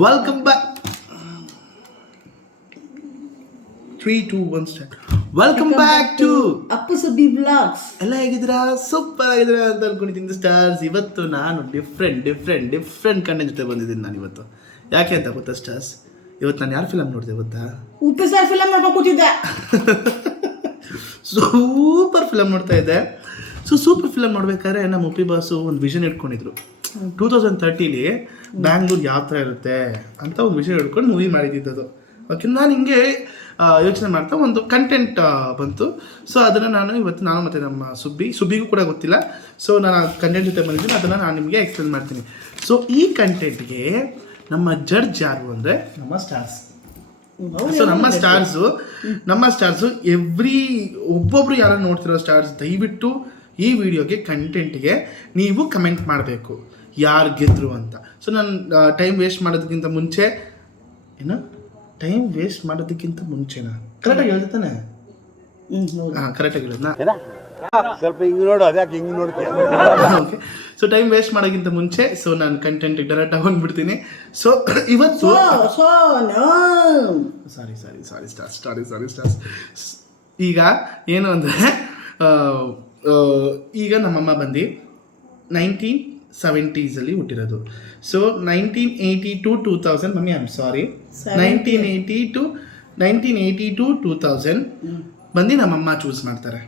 Welcome back. 3, 2, 1 start. Welcome back to Appu Subbi vlogs. ಎಲ್ಲ ಹೇಗಿದ್ದೀರಾ? Super ಆಗಿದ್ದೀರಾ ಅಂತ ಅನ್ಕೊಂಡಿದ್ದೀನಿ ಸ್ಟಾರ್ಸ್. ಇವತ್ತು ನಾನು ಡಿಫ್ರೆಂಟ್ ಕಂಟೆಂಟ್ ಜೊತೆ ಬಂದಿದ್ದೀನಿ. ನಾನು ಇವತ್ತು ಯಾಕೆ ಅಂತ ಗೊತ್ತಾ ಸ್ಟಾರ್ಸ್? ಇವತ್ತು ನಾನು ಯಾರು ಫಿಲಮ್ ನೋಡಿದೆ ಗೊತ್ತಾ? ಉಪ್ಪು ಸಾರ್ ಫಿಲಮ್ ನೋಡ್ಕೊಂಡು ಕೂತಿದ್ದೆ. ಸೂಪರ್ ಫಿಲಮ್ ನೋಡ್ತಾ ಇದ್ದೆ. ಸೂಪರ್ ಫಿಲಮ್ ನೋಡ್ಬೇಕಾದ್ರೆ ನಮ್ಮ ಉಪ್ಪಿ ಬಾಸು ಒಂದು ವಿಷನ್ ಇಟ್ಕೊಂಡಿದ್ರು. 2030 ಬ್ಯಾಂಗ್ಳೂರ್ ಯಾವ ಥರ ಇರುತ್ತೆ ಅಂತ ಒಂದು ವಿಷಯ ಹಿಡ್ಕೊಂಡು ಮೂವಿ ಮಾಡಿದ್ದು. ಓಕೆ, ನಾನು ಹಿಂಗೆ ಯೋಚನೆ ಮಾಡ್ತಾ ಒಂದು ಕಂಟೆಂಟ್ ಬಂತು. ಸೊ ಅದನ್ನು ನಾನು ಮತ್ತು ನಮ್ಮ ಸುಬ್ಬಿಗೂ ಕೂಡ ಗೊತ್ತಿಲ್ಲ. ಸೊ ನಾನು ಆ ಕಂಟೆಂಟ್ ಜೊತೆ ಬಂದಿದ್ದೀನಿ, ಅದನ್ನು ನಾನು ನಿಮಗೆ ಎಕ್ಸ್ಪ್ಲೇನ್ ಮಾಡ್ತೀನಿ. ಸೊ ಈ ಕಂಟೆಂಟ್ಗೆ ನಮ್ಮ ಜಡ್ಜ್ ಯಾರು ಅಂದರೆ ನಮ್ಮ ಸ್ಟಾರ್ಸ್. ಸೊ ನಮ್ಮ ಸ್ಟಾರ್ಸು ಒಬ್ಬೊಬ್ರು ಯಾರು ನೋಡ್ತಿರೋ ಸ್ಟಾರ್ಸ್, ದಯವಿಟ್ಟು ಈ ವಿಡಿಯೋಗೆ ಕಂಟೆಂಟ್ಗೆ ನೀವು ಕಮೆಂಟ್ ಮಾಡಬೇಕು ಯಾರು ಗೆದ್ರು ಅಂತ. ಸೊ ನಾನು ಟೈಮ್ ವೇಸ್ಟ್ ಮಾಡೋದಕ್ಕಿಂತ ಮುಂಚೆನಾ ಕರೆಕ್ಟಾಗಿ ಹೇಳ್ತಾನೆ? ಹಾಂ, ಕರೆಕ್ಟಾಗಿ ಹೇಳಿದ್ನಾ? ಸ್ವಲ್ಪ ಹಿಂಗೆ ನೋಡು, ಅದ್ಯಾಕೆ ಹಿಂಗೆ ನೋಡ್ತೀಯ? ಓಕೆ, ಸೊ ಟೈಮ್ ವೇಸ್ಟ್ ಮಾಡೋಕ್ಕಿಂತ ಮುಂಚೆ ನಾನು ಕಂಟೆಂಟ್ ಡೈರೆಕ್ಟ್ ಬಂದ್ಬಿಡ್ತೀನಿ. ಸೊ ಇವತ್ತು ಸಾರಿ ಸ್ಟಾರ್ಸ್. ಈಗ ಏನು ಅಂದರೆ, ಈಗ ನಮ್ಮಮ್ಮ ಬಂದು 1970s ಹುಟ್ಟಿರೋದು. So 1980 to 2000, mummy I am sorry, 1980 to 2000 ಬಂದು ನಮ್ಮಮ್ಮ ಚೂಸ್ ಮಾಡ್ತಾರೆ.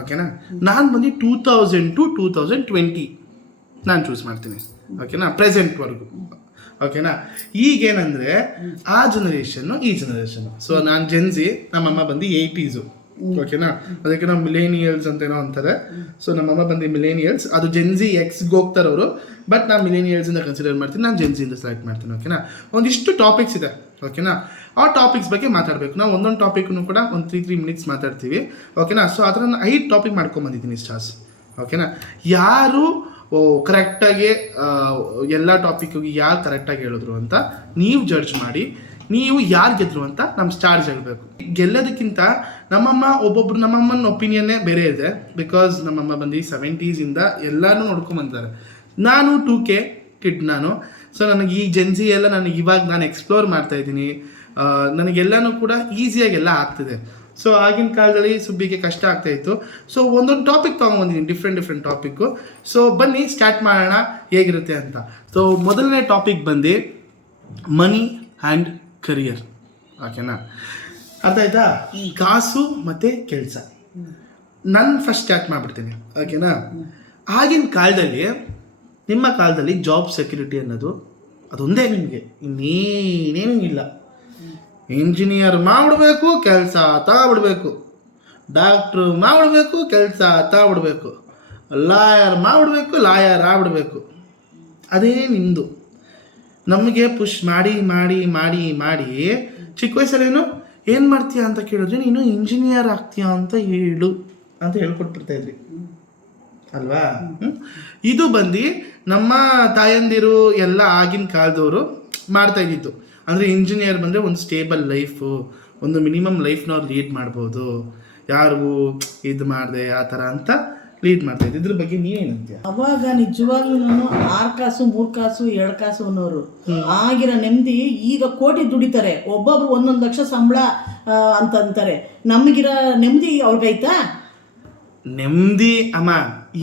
ಓಕೆನಾ? ನಾನು ಬಂದು 2000 to 2020 ನಾನು ಚೂಸ್ ಮಾಡ್ತೀನಿ. ಓಕೆನಾ? ಪ್ರೆಸೆಂಟ್ವರೆಗೂ. ಓಕೆನಾ? ಈಗೇನಂದರೆ ಆ ಜನ್ರೇಷನ್ನು ಈ ಜನ್ರೇಷನ್ನು. ಸೊ ನಾನು ಜೆನ್ಸಿ, ನಮ್ಮಮ್ಮ ಬಂದು 80s. ಓಕೆನಾ? ಅದಕ್ಕೆ ನಾವು ಮಿಲೇನಿಯಲ್ಸ್ ಅಂತ ಏನೋ ಅಂತಾರೆ. ಸೊ ನಮ್ಮಮ್ಮ ಬಂದು ಮಿಲೇನಿಯಲ್ಸ್, ಅದು ಜೆನ್ಸಿ ಎಕ್ಸ್ಗೆ ಹೋಗ್ತಾರೆ ಅವರು. ಬಟ್ ನಾನು ಮಿಲೇನಿಯಲ್ಸಿಂದ ಕನ್ಸಿಡರ್ ಮಾಡ್ತೀನಿ, ನಾನು ಜೆನ್ಸಿಯಿಂದ ಸೆಲೆಕ್ಟ್ ಮಾಡ್ತೀನಿ. ಓಕೆನಾ? ಒಂದಿಷ್ಟು ಟಾಪಿಕ್ಸ್ ಇದೆ. ಓಕೆನಾ? ಆ ಟಾಪಿಕ್ಸ್ ಬಗ್ಗೆ ಮಾತಾಡಬೇಕು. ನಾವು ಒಂದೊಂದು ಟಾಪಿಕ್ನು ಕೂಡ ಒಂದು 3 minutes ಮಾತಾಡ್ತೀವಿ. ಓಕೆನಾ? ಸೊ ಆ ಥರ ನಾನು 5 ಟಾಪಿಕ್ ಮಾಡ್ಕೊಂಬಂದಿದ್ದೀನಿ ಸ್ಟಾರ್ಸ್. ಓಕೆನಾ? ಯಾರು ಕರೆಕ್ಟಾಗಿ ಎಲ್ಲ ಟಾಪಿಕ್ಕಿಗೆ ಯಾರು ಕರೆಕ್ಟಾಗಿ ಹೇಳಿದ್ರು ಅಂತ ನೀವು ಜಡ್ಜ್ ಮಾಡಿ, ನೀವು ಯಾರು ಗೆದ್ರು ಅಂತ ನಮ್ಮ ಸ್ಟಾರ್ಸ್ ಹೇಳಬೇಕು. ಗೆಲ್ಲೋದಕ್ಕಿಂತ ನಮ್ಮಮ್ಮನ ಒಪಿನಿಯನ್ನೇ ಬೇರೆ ಇದೆ. ಬಿಕಾಸ್ ನಮ್ಮಮ್ಮ ಬಂದು 70s ಎಲ್ಲನೂ ನೋಡ್ಕೊಂಬಂದಿದ್ದಾರೆ. ನಾನು 2K ಕಿಡ್ ನಾನು. ಸೊ ನನಗೆ ಈ ಜೆನ್ಸಿ ಎಲ್ಲ ನಾನು ಎಕ್ಸ್ಪ್ಲೋರ್ ಮಾಡ್ತಾ ಇದ್ದೀನಿ. ನನಗೆಲ್ಲನೂ ಕೂಡ ಈಸಿಯಾಗಿ ಎಲ್ಲ ಆಗ್ತಿದೆ. ಸೊ ಆಗಿನ ಕಾಲದಲ್ಲಿ ಸುಬ್ಬಿಗೆ ಕಷ್ಟ ಆಗ್ತಾಯಿತ್ತು. ಸೊ ಒಂದೊಂದು ಟಾಪಿಕ್ ತೊಗೊಂಬಂದಿದ್ದೀನಿ, ಡಿಫ್ರೆಂಟ್ ಟಾಪಿಕ್ಕು. ಸೊ ಬನ್ನಿ ಸ್ಟಾರ್ಟ್ ಮಾಡೋಣ ಹೇಗಿರುತ್ತೆ ಅಂತ. ಸೊ ಮೊದಲನೇ ಟಾಪಿಕ್ ಬಂದು ಮನಿ ಆ್ಯಂಡ್ ಕರಿಯರ್. ಓಕೆನಾ? ಅರ್ಥ ಆಯ್ತಾ? ಕಾಸು ಮತ್ತು ಕೆಲಸ. ನಾನು ಫಸ್ಟ್ ಸ್ಟಾರ್ಟ್ ಮಾಡಿಬಿಡ್ತೀನಿ. ಓಕೆನಾ? ಆಗಿನ ಕಾಲದಲ್ಲಿ, ನಿಮ್ಮ ಕಾಲದಲ್ಲಿ ಜಾಬ್ ಸೆಕ್ಯೂರಿಟಿ ಅನ್ನೋದು ಅದೊಂದೇ ನಿಮಗೆ, ಇನ್ನೇನೇನೂ ಇಲ್ಲ. ಇಂಜಿನಿಯರ್ ಮಾಡಿಬಿಡ್ಬೇಕು, ಕೆಲಸ ತಗೊಬಿಡ್ಬೇಕು. ಡಾಕ್ಟ್ರು ಮಾಡಿಬಿಡ್ಬೇಕು, ಕೆಲಸ ತಗೊಬಿಡ್ಬೇಕು. Lawyer ಮಾಡಿಬಿಡ್ಬೇಕು, lawyer ಆಗ್ಬಿಡ್ಬೇಕು. ಅದೇ ನಿಮ್ಮದು. ನಮಗೆ ಪುಷ್ ಮಾಡಿ ಚಿಕ್ಕ ವಯಸ್ಸಲ್ಲೇನು ಏನು ಮಾಡ್ತೀಯ ಅಂತ ಕೇಳಿದ್ರೆ, ನೀನು ಇಂಜಿನಿಯರ್ ಆಗ್ತೀಯ ಅಂತ ಹೇಳ್ಕೊಟ್ಬಿಡ್ತಾಯಿದ್ರಿ ಅಲ್ವಾ? ಇದು ಬಂದು ನಮ್ಮ ತಾಯಂದಿರು ಎಲ್ಲ ಆಗಿನ ಕಾಲದವರು ಮಾಡ್ತಾಯಿದ್ದಿದ್ದು. ಅಂದರೆ ಇಂಜಿನಿಯರ್ ಬಂದರೆ ಒಂದು ಸ್ಟೇಬಲ್ ಲೈಫು, ಒಂದು ಮಿನಿಮಮ್ ಲೈಫ್ನ ಅವ್ರು ಲೀಡ್ ಮಾಡ್ಬೋದು, ಯಾರಿಗೂ ಇದು ಮಾಡಿದೆ ಆ ಥರ ಅಂತ ಲೀಡ್ ಮಾಡ್ತಾಯಿದ್ದು. ಇದ್ರ ಬಗ್ಗೆ ನೀವೇನಂತೀಯ? ಅವಾಗ ನಿಜವಾಗ್ಲೂ 6 ಕಾಸು 3 ಕಾಸು 2 ಕಾಸು ಅನ್ನೋರು ಆಗಿರೋ ನೆಮ್ಮದಿ ಈಗ ಕೋಟಿ ದುಡಿತಾರೆ. ಒಬ್ಬೊಬ್ರು 1 ಲಕ್ಷ ಸಂಬಳ ಅಂತ ಅಂತಾರೆ. ನಮಗಿರೋ ನೆಮ್ಮದಿ ಅವ್ರಿಗೈತಾ? ನೆಮ್ಮದಿ ಅಮ್ಮ,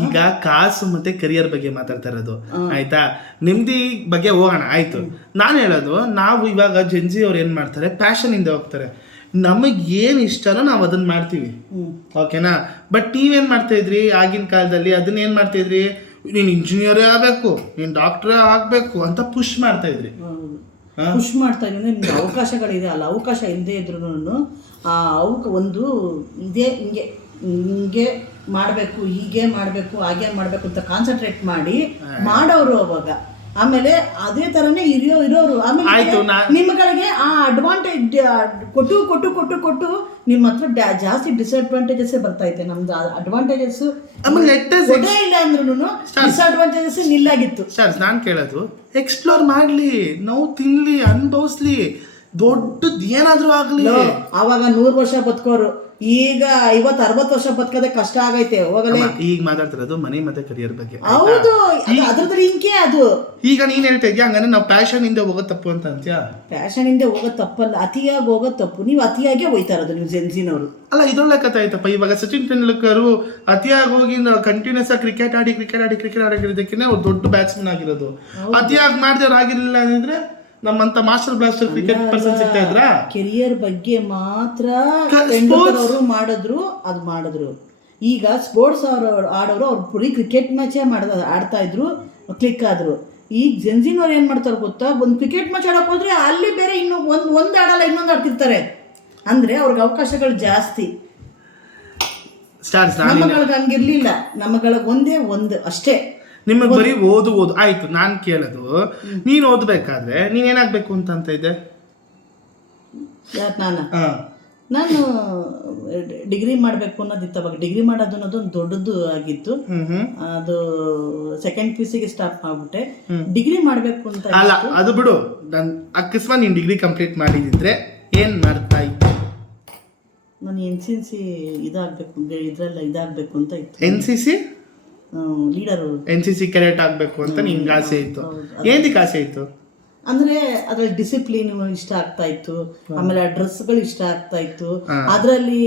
ಈಗ ಕಾಸು ಮತ್ತೆ ಕರಿಯರ್ ಬಗ್ಗೆ ಮಾತಾಡ್ತಾ ಇರೋದು. ಆಯ್ತಾ? ನೆಮ್ಮದಿ ಬಗ್ಗೆ ಹೋಗೋಣ, ಆಯ್ತು. ನಾನು ಹೇಳೋದು, ನಾವು ಇವಾಗ ಜೆನ್ಸಿ ಅವ್ರು ಏನು ಮಾಡ್ತಾರೆ, ಪ್ಯಾಷನ್ ಇಂದ ಹೋಗ್ತಾರೆ. ನಮಗೆ ಏನು ಇಷ್ಟನೋ ನಾವು ಅದನ್ನ ಮಾಡ್ತೀವಿ. ಓಕೆನಾ? ಬಟ್ ನೀವೇನು ಮಾಡ್ತಾಯಿದ್ರಿ ಆಗಿನ ಕಾಲದಲ್ಲಿ? ಅದನ್ನೇನು ಮಾಡ್ತಾಯಿದ್ರಿ? ನೀನು ಇಂಜಿನಿಯರೇ ಆಗಬೇಕು, ನೀನು ಡಾಕ್ಟ್ರೇ ಆಗಬೇಕು ಅಂತ ಪುಷ್ ಮಾಡ್ತಾಯಿದ್ರಿ. ಪುಷ್ ಮಾಡ್ತಾ ಇದ್ದೀನಿ. ನಿಮ್ಗೆ ಅವಕಾಶಗಳಿದೆ ಅಲ್ಲ, ಅವಕಾಶ ಇಲ್ಲದೆ ಇದ್ರು ಒಂದು ಇದೇ ಹಿಂಗೆ ಮಾಡಬೇಕು, ಹೀಗೆ ಮಾಡಬೇಕು, ಹಾಗೆ ಮಾಡಬೇಕು ಅಂತ ಕಾನ್ಸಂಟ್ರೇಟ್ ಮಾಡಿ ಮಾಡೋರು ಅವಾಗ. ಆಮೇಲೆ ಅದೇ ಥರನೇ ಇರೋರು. ಆಮೇಲೆ ನಿಮ್ಮ ಕಡೆಗೆ ಆ ಅಡ್ವಾಂಟೇಜ್ ಕೊಟ್ಟು ನಿಮ್ಮ ಹತ್ರ ಜಾಸ್ತಿ ಡಿಸ್ಅಡ್ವಾಂಟೇಜಸ್ ಬರ್ತೈತೆ. ನಮ್ದು ಅಡ್ವಾಂಟೇಜಸ್ ಇಲ್ಲ ಅಂದ್ರೂ ಡಿಸ್ಅಡ್ವಾಂಟೇಜಸ್ ನಿಲ್ಲಾಗಿತ್ತು. ಸರ್, ನಾನು ಕೇಳೋದು, ಎಕ್ಸ್ಪ್ಲೋರ್ ಮಾಡಲಿ, ನಾವು ತಿನ್ನಲಿ, ಅನುಭವಿಸ್ಲಿ. ದೊಡ್ಡದ್ ಏನಾದ್ರೂ ಆಗ್ಲಿ. ಅವಾಗ 100 ವರ್ಷ ಬದುಕೋರು, ಈಗ 50-60 ವರ್ಷ ಬದುಕೋದೇ ಕಷ್ಟ ಆಗೈತೆ. ಹೋಗಲೇ ಈಗ ಮಾತಾಡ್ತಿರೋದು ಮನೆ ಮತ್ತೆ ಕರಿಯರ್ ಬಗ್ಗೆ. ಹೌದು, ಅದ್ರದ್ದು ಇಂಕೆ ಅದು. ಈಗ ನೀನ್ ಹೇಳ್ತಾ ಇದ್ಯಾ ಹಂಗಂದ್ರೆ ನಾವು ಪ್ಯಾಷನ್ ಇಂದ ಹೋಗೋದು ತಪ್ಪು ಅಂತ ಅಂತ್ಯಾ? ಪ್ಯಾಷನ್ ಇಂದ ಹೋಗೋದು ತಪ್ಪಲ್ಲ, ಅತಿಯಾಗಿ ಹೋಗೋದು ತಪ್ಪು. ನೀವು ಅತಿಯಾಗೇ ಹೋಯ್ತಾ ಇರೋದು ನೀವು ಜೆನ್ಸಿನವರು. ಅಲ್ಲ, ಇದೊಳ್ಳೆ ಕಥೆ ಆಯ್ತಪ್ಪ. ಇವಾಗ ಸಚಿನ್ ತೆಂಡೂಲ್ಕರ್ ಅತಿಯಾಗಿ ಹೋಗಿ ಕಂಟಿನ್ಯೂಸ್ ಆಗಿ ಕ್ರಿಕೆಟ್ ಆಡಿರೋದಕ್ಕೆ ಅವ್ರು ದೊಡ್ಡ ಬ್ಯಾಟ್ಸ್ಮನ್ ಆಗಿರೋದು. ಅತಿಯಾಗಿ ಮಾಡಿದವ್ರು ಆಗಿರ್ಲಿಲ್ಲ ಅಂದ್ರೆ ನಮ್ಮಂತ ಮಾಸ್ಟರ್ ಬ್ಲಾಸ್ಟರ್ ಕ್ರಿಕೆಟ್ ಪರ್ಸನ್ ಸಿಗ್ತಾ ಇದ್ರಾ? ಕೆರಿಯರ್ ಬಗ್ಗೆ ಮಾತ್ರ ತೆಂಡೂಲ್ಕರ್ ಮಾಡಿದ್ರು. ಈಗ ಸ್ಪೋರ್ಟ್ಸ್ ಆಡೋರು ಅವ್ರು ಪುರಿ ಕ್ರಿಕೆಟ್ ಮ್ಯಾಚೇ ಆಡ್ತಾ ಇದ್ರು, ಕ್ಲಿಕ್ ಆದ್ರು. ಈಗ ಜೆನ್ಸಿನವ್ರು ಏನ್ ಮಾಡ್ತಾರೆ ಗೊತ್ತಾ, ಒಂದು ಕ್ರಿಕೆಟ್ ಮ್ಯಾಚ್ ಆಡಕ್ ಹೋದ್ರೆ ಅಲ್ಲಿ ಬೇರೆ ಇನ್ನು ಒಂದು ಆಡಲ್ಲ, ಇನ್ನೊಂದು ಆಡ್ತಿರ್ತಾರೆ. ಅಂದ್ರೆ ಅವ್ರಿಗೆ ಅವಕಾಶಗಳು ಜಾಸ್ತಿ. ನಮ್ಮಗಳಿಗೆ ಹಂಗಿರ್ಲಿಲ್ಲ, ನಮ್ಮಗಳಿಗೆ ಒಂದೇ ಅಷ್ಟೇ. ನಿಮಗೆ ಬರೀ ಓದು ಆಯ್ತು. ನಾನ್ ಕೇಳೋದು, ನೀನ್ ಓದ್ಬೇಕಾದ್ರೆ ನೀನ್ ಏನಾಗ್ಬೇಕು ಅಂತ ಇದ್ದೆ? ನಾನು ಡಿಗ್ರಿ ಮಾಡಬೇಕು ಅನ್ನೋದಿತ್ತು. ಅವಾಗ ಡಿಗ್ರಿ ಮಾಡೋದು ಅನ್ನೋದೊಂದು ದೊಡ್ಡದು ಆಗಿತ್ತು. ಅದು ಸೆಕೆಂಡ್ PUC ಸ್ಟಾಪ್ ಮಾಡ್ಬಿಟ್ಟೆ. ಡಿಗ್ರಿ ಮಾಡಬೇಕು ಅಂತ. ಅಲ್ಲ, ಅದು ಬಿಡು. ಅಕಸ್ಮಾತ್ ನೀನ್ ಡಿಗ್ರಿ ಕಂಪ್ಲೀಟ್ ಮಾಡಿದ್ರೆ ಏನ್ ಮಾಡ್ತಾ ಇತ್ತು? ನಾನು NCC ಇದಾಗಬೇಕು, ಇದಾಗಬೇಕು ಅಂತ ಇತ್ತು. NCC ಲೀಡರ್, NCC ಕೆಡೆಟ್ ಆಗ್ಬೇಕು ಅಂತ ನಿಂಗೆ ಆಸೆ ಇತ್ತು. ಏನಕ್ಕೆ ಆಸೆ ಇತ್ತು? ಅಂದ್ರೆ ಅದ್ರಲ್ಲಿ ಡಿಸಿಪ್ಲಿನ್ ಇಷ್ಟ ಆಗ್ತಾ ಇತ್ತು, ಆಮೇಲೆ ಡ್ರೆಸ್ಗಳು ಇಷ್ಟ ಆಗ್ತಾ ಇತ್ತು, ಅದ್ರಲ್ಲಿ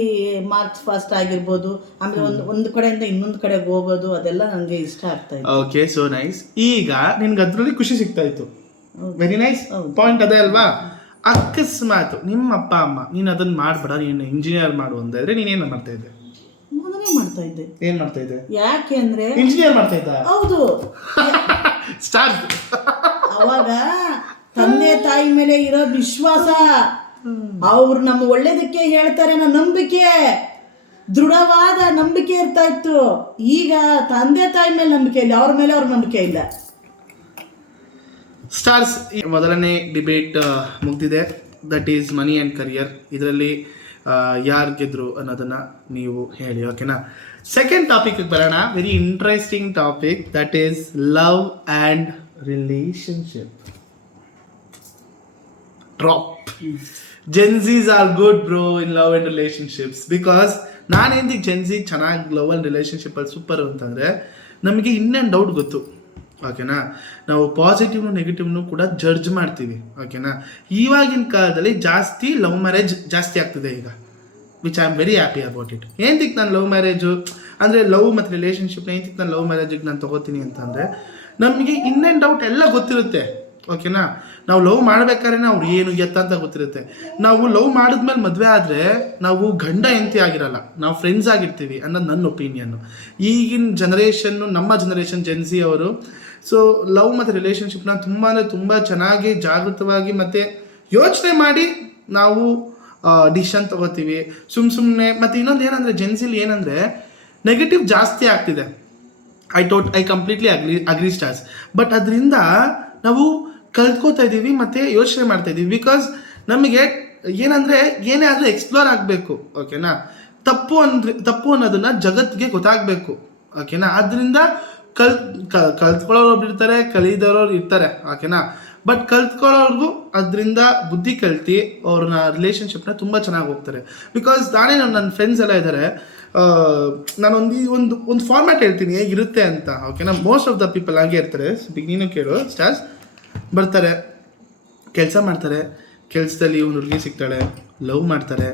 ಮಾರ್ಕ್ಸ್ ಫಾಸ್ಟ್ ಆಗಿರ್ಬೋದು, ಆಮೇಲೆ ಒಂದು ಕಡೆಯಿಂದ ಇನ್ನೊಂದು ಕಡೆಗೆ ಹೋಗೋದು, ಅದೆಲ್ಲ ನನಗೆ ಇಷ್ಟ ಆಗ್ತಾ ಇತ್ತು. Okay, so nice. ಈಗ ನಿನ್ಗೆ ಅದ್ರಲ್ಲಿ ಖುಷಿ ಸಿಗ್ತಾ ಇತ್ತು. Very nice point. ಅದೇ ಅಲ್ವಾ? ಅಕಸ್ಮಾತ್ ನಿಮ್ಮ ಅಪ್ಪ ಅಮ್ಮ ನೀನ್ ಅದನ್ನ ಮಾಡ್ಬೇಡ, ನೀನು ಇಂಜಿನಿಯರ್ ಮಾಡು ಅಂದಿದ್ರೆ ನೀನೇನು ಮಾಡ್ತಾ ಇದ್ದೆ? ಮಾಡ್ತಾ ಇದ್ದೆ. ಏನ್ ಮಾಡ್ತಾ ಇದ್ದೆ? ಯಾಕೆ ಅಂದ್ರೆ ಇಂಜಿನಿಯರ್ ಮಾಡ್ತಾ ಇದ್ದ? ಹೌದು. ಸ್ಟಾರ್ಟ್. ಅವಾಗ ತಂದೆ ತಾಯಿ ಮೇಲೆ ಇರೋ ವಿಶ್ವಾಸ, ಅವ್ರು ನಮ್ಮ ಒಳ್ಳೇದಕ್ಕೆ ಹೇಳ್ತಾರೆ ಅನ್ನೋ ನಂಬಿಕೆ, ದೃಢವಾದ ನಂಬಿಕೆ ಇರ್ತಾ ಇತ್ತು. ಈಗ ತಂದೆ ತಾಯಿ ಮೇಲೆ ನಂಬಿಕೆ ಇಲ್ಲ, ಅವ್ರ ಮೇಲೆ ಅವ್ರ ನಂಬಿಕೆ ಇಲ್ಲ. ಸ್ಟಾರ್ಸ್, ಮೊದಲನೇ ಡಿಬೇಟ್ ಮುಗ್ದಿದೆ. That is money and career. ಇದರಲ್ಲಿ ಯಾರು ಗೆದ್ರು ಅನ್ನೋದನ್ನ ನೀವು ಹೇಳಿ, ಓಕೆನಾ? ಸೆಕೆಂಡ್ ಟಾಪಿಕ್ ಬರೋಣ. Very interesting topic, that is love and relationship. Drop. Gen Zs are good bro in love and relationships. Because ನಾನೇಂದಿಗೆ ಜೆನ್ಸಿ ಚೆನ್ನಾಗಿ ಲವ್ ಆ್ಯಂಡ್ ರಿಲೇಶನ್ಶಿಪ್ಪಲ್ಲಿ ಸೂಪರ್ ಅಂತಂದರೆ, ನಮಗೆ ಇನ್ನೇನು ಡೌಟ್ ಗೊತ್ತು, ಓಕೆನಾ? ನಾವು ಪಾಸಿಟಿವ್ನು ನೆಗೆಟಿವ್ನು ಕೂಡ ಜಡ್ಜ್ ಮಾಡ್ತೀವಿ, ಓಕೆನಾ? ಇವಾಗಿನ ಕಾಲದಲ್ಲಿ ಜಾಸ್ತಿ ಲವ್ ಮ್ಯಾರೇಜ್ ಜಾಸ್ತಿ ಆಗ್ತಿದೆ ಈಗ, which I am very happy about it. ಏನಕ್ಕೆ ನಾನು ಲವ್ ಮ್ಯಾರೇಜು ಅಂದರೆ ಲವ್ ಮತ್ತು ರಿಲೇಷನ್ಶಿಪ್ನ ಏನಕ್ಕೆ ನಾನು ಲವ್ ಮ್ಯಾರೇಜಿಗೆ ನಾನು ತೊಗೋತೀನಿ ಅಂತಂದರೆ, ನಮಗೆ ಇನ್ನೇನು ಡೌಟ್ ಎಲ್ಲ ಗೊತ್ತಿರುತ್ತೆ, ಓಕೆನಾ? ನಾವು ಲವ್ ಮಾಡ್ಬೇಕಾದ್ರೆ ಅವ್ರು ಏನು ಎತ್ತ ಅಂತ ಗೊತ್ತಿರುತ್ತೆ. ನಾವು ಲವ್ ಮಾಡಿದ್ಮೇಲೆ ಮದುವೆ ಆದರೆ ನಾವು ಗಂಡ ಹೆಂಡತಿ ಆಗಿರಲ್ಲ, ನಾವು ಫ್ರೆಂಡ್ಸ್ ಆಗಿರ್ತೀವಿ ಅನ್ನೋದು ನನ್ನ ಒಪಿನಿಯನ್ನು. ಈಗಿನ ಜನ್ರೇಷನ್ನು, ನಮ್ಮ ಜನ್ರೇಷನ್ ಜೆನ್ಸಿ ಅವರು, ಸೊ ಲವ್ ಮತ್ತು ರಿಲೇಷನ್ಶಿಪ್ನ ತುಂಬ ಚೆನ್ನಾಗಿ ಜಾಗೃತವಾಗಿ ಮತ್ತು ಯೋಚನೆ ಮಾಡಿ ನಾವು ಡಿಸಿಷನ್ ತೊಗೋತೀವಿ. ಸುಮ್ಮನೆ ಮತ್ತು ಇನ್ನೊಂದು ಏನಂದರೆ, ಜೆನ್ಸಿಲಿ ಏನಂದರೆ ನೆಗೆಟಿವ್ ಜಾಸ್ತಿ ಆಗ್ತಿದೆ. I completely agri stars. But ಅದರಿಂದ ನಾವು ಕಲ್ತ್ಕೋತಾ ಇದ್ದೀವಿ ಮತ್ತು ಯೋಚನೆ ಮಾಡ್ತಾ ಇದ್ದೀವಿ. ಬಿಕಾಸ್ ನಮಗೆ ಏನಂದರೆ ಏನೇ ಆದರೂ ಎಕ್ಸ್ಪ್ಲೋರ್ ಆಗಬೇಕು, ಓಕೆನಾ? ತಪ್ಪು ಅನ್ನೋದನ್ನು ಜಗತ್ತಿಗೆ ಗೊತ್ತಾಗಬೇಕು, ಓಕೆನಾ? ಅದರಿಂದ ಕಲ್ತ್ಕೊಳ್ಳೋರು ಇರ್ತಾರೆ, ಕಲಿದವರು ಇರ್ತಾರೆ, ಓಕೆನಾ? ಬಟ್ ಕಲ್ತ್ಕೊಳ್ಳೋರ್ಗು ಅದರಿಂದ ಬುದ್ಧಿ ಕಲ್ತು ಅವ್ರನ್ನ ರಿಲೇಷನ್ಶಿಪ್ನ ತುಂಬ ಚೆನ್ನಾಗಿ ಹೋಗ್ತಾರೆ. ಬಿಕಾಸ್ ನನ್ನ ಫ್ರೆಂಡ್ಸ್ ಎಲ್ಲ ಇದ್ದಾರೆ. ನಾನೊಂದು ಫಾರ್ಮ್ಯಾಟ್ ಹೇಳ್ತೀನಿ ಹೇಗಿರುತ್ತೆ ಅಂತ, ಓಕೆನಾ? ಮೋಸ್ಟ್ ಆಫ್ ದ ಪೀಪಲ್ ಹಾಗೆ ಇರ್ತಾರೆ. ನೀನು ಕೇಳು ಸ್ಟಾರ್ಸ್. ಬರ್ತಾರೆ, ಕೆಲಸ ಮಾಡ್ತಾರೆ, ಕೆಲಸದಲ್ಲಿ ಒಂದು ಹುಡುಗಿ ಸಿಗ್ತಾಳೆ, ಲವ್ ಮಾಡ್ತಾರೆ,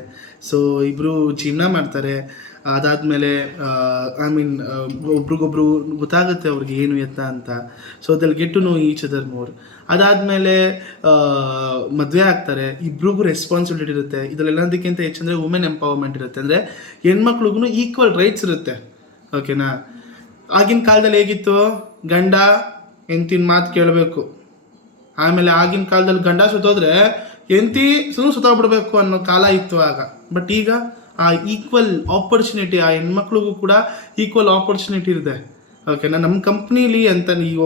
ಸೊ ಇಬ್ಬರು ಜೀವನ ಮಾಡ್ತಾರೆ. ಅದಾದಮೇಲೆ ಒಬ್ರಿಗೊಬ್ರು ಗೊತ್ತಾಗುತ್ತೆ ಅವ್ರಿಗೆ ಏನು ಎತ್ತ ಅಂತ. So they'll get to know each other more. ಅದಾದಮೇಲೆ ಮದುವೆ ಆಗ್ತಾರೆ, ಇಬ್ರಿಗೂ ರೆಸ್ಪಾನ್ಸಿಬಿಲಿಟಿ ಇರುತ್ತೆ. ಇದರಲ್ಲದಕ್ಕಿಂತ ಹೆಚ್ಚಂದರೆ ವುಮೆನ್ ಎಂಪವರ್ಮೆಂಟ್ ಇರುತ್ತೆ. ಅಂದರೆ ಹೆಣ್ಮಕ್ಳಿಗೂ ಈಕ್ವಲ್ ರೈಟ್ಸ್ ಇರುತ್ತೆ, ಓಕೆನಾ? ಆಗಿನ ಕಾಲದಲ್ಲಿ ಹೇಗಿತ್ತು, ಗಂಡ ಹೆಂಡ್ತಿನ ಮಾತು ಕೇಳಬೇಕು. ಆಮೇಲೆ ಆಗಿನ ಕಾಲದಲ್ಲಿ ಗಂಡ ಸುತ್ತೋದ್ರೆ ಹೆಂಡ್ತಿ ಸುತ್ತೋಗ್ಬಿಡ್ಬೇಕು ಅನ್ನೋ ಕಾಲ ಇತ್ತು ಆಗ. ಬಟ್ ಈಗ ಆ ಈಕ್ವಲ್ ಆಪರ್ಚುನಿಟಿ, ಆ ಹೆಣ್ಮಕ್ಳಿಗೂ ಕೂಡ ಈಕ್ವಲ್ ಆಪರ್ಚುನಿಟಿ ಇದೆ, ಓಕೆನಾ? ನಮ್ಮ ಕಂಪ್ನೀಲಿ ಅಂತ ನೀವು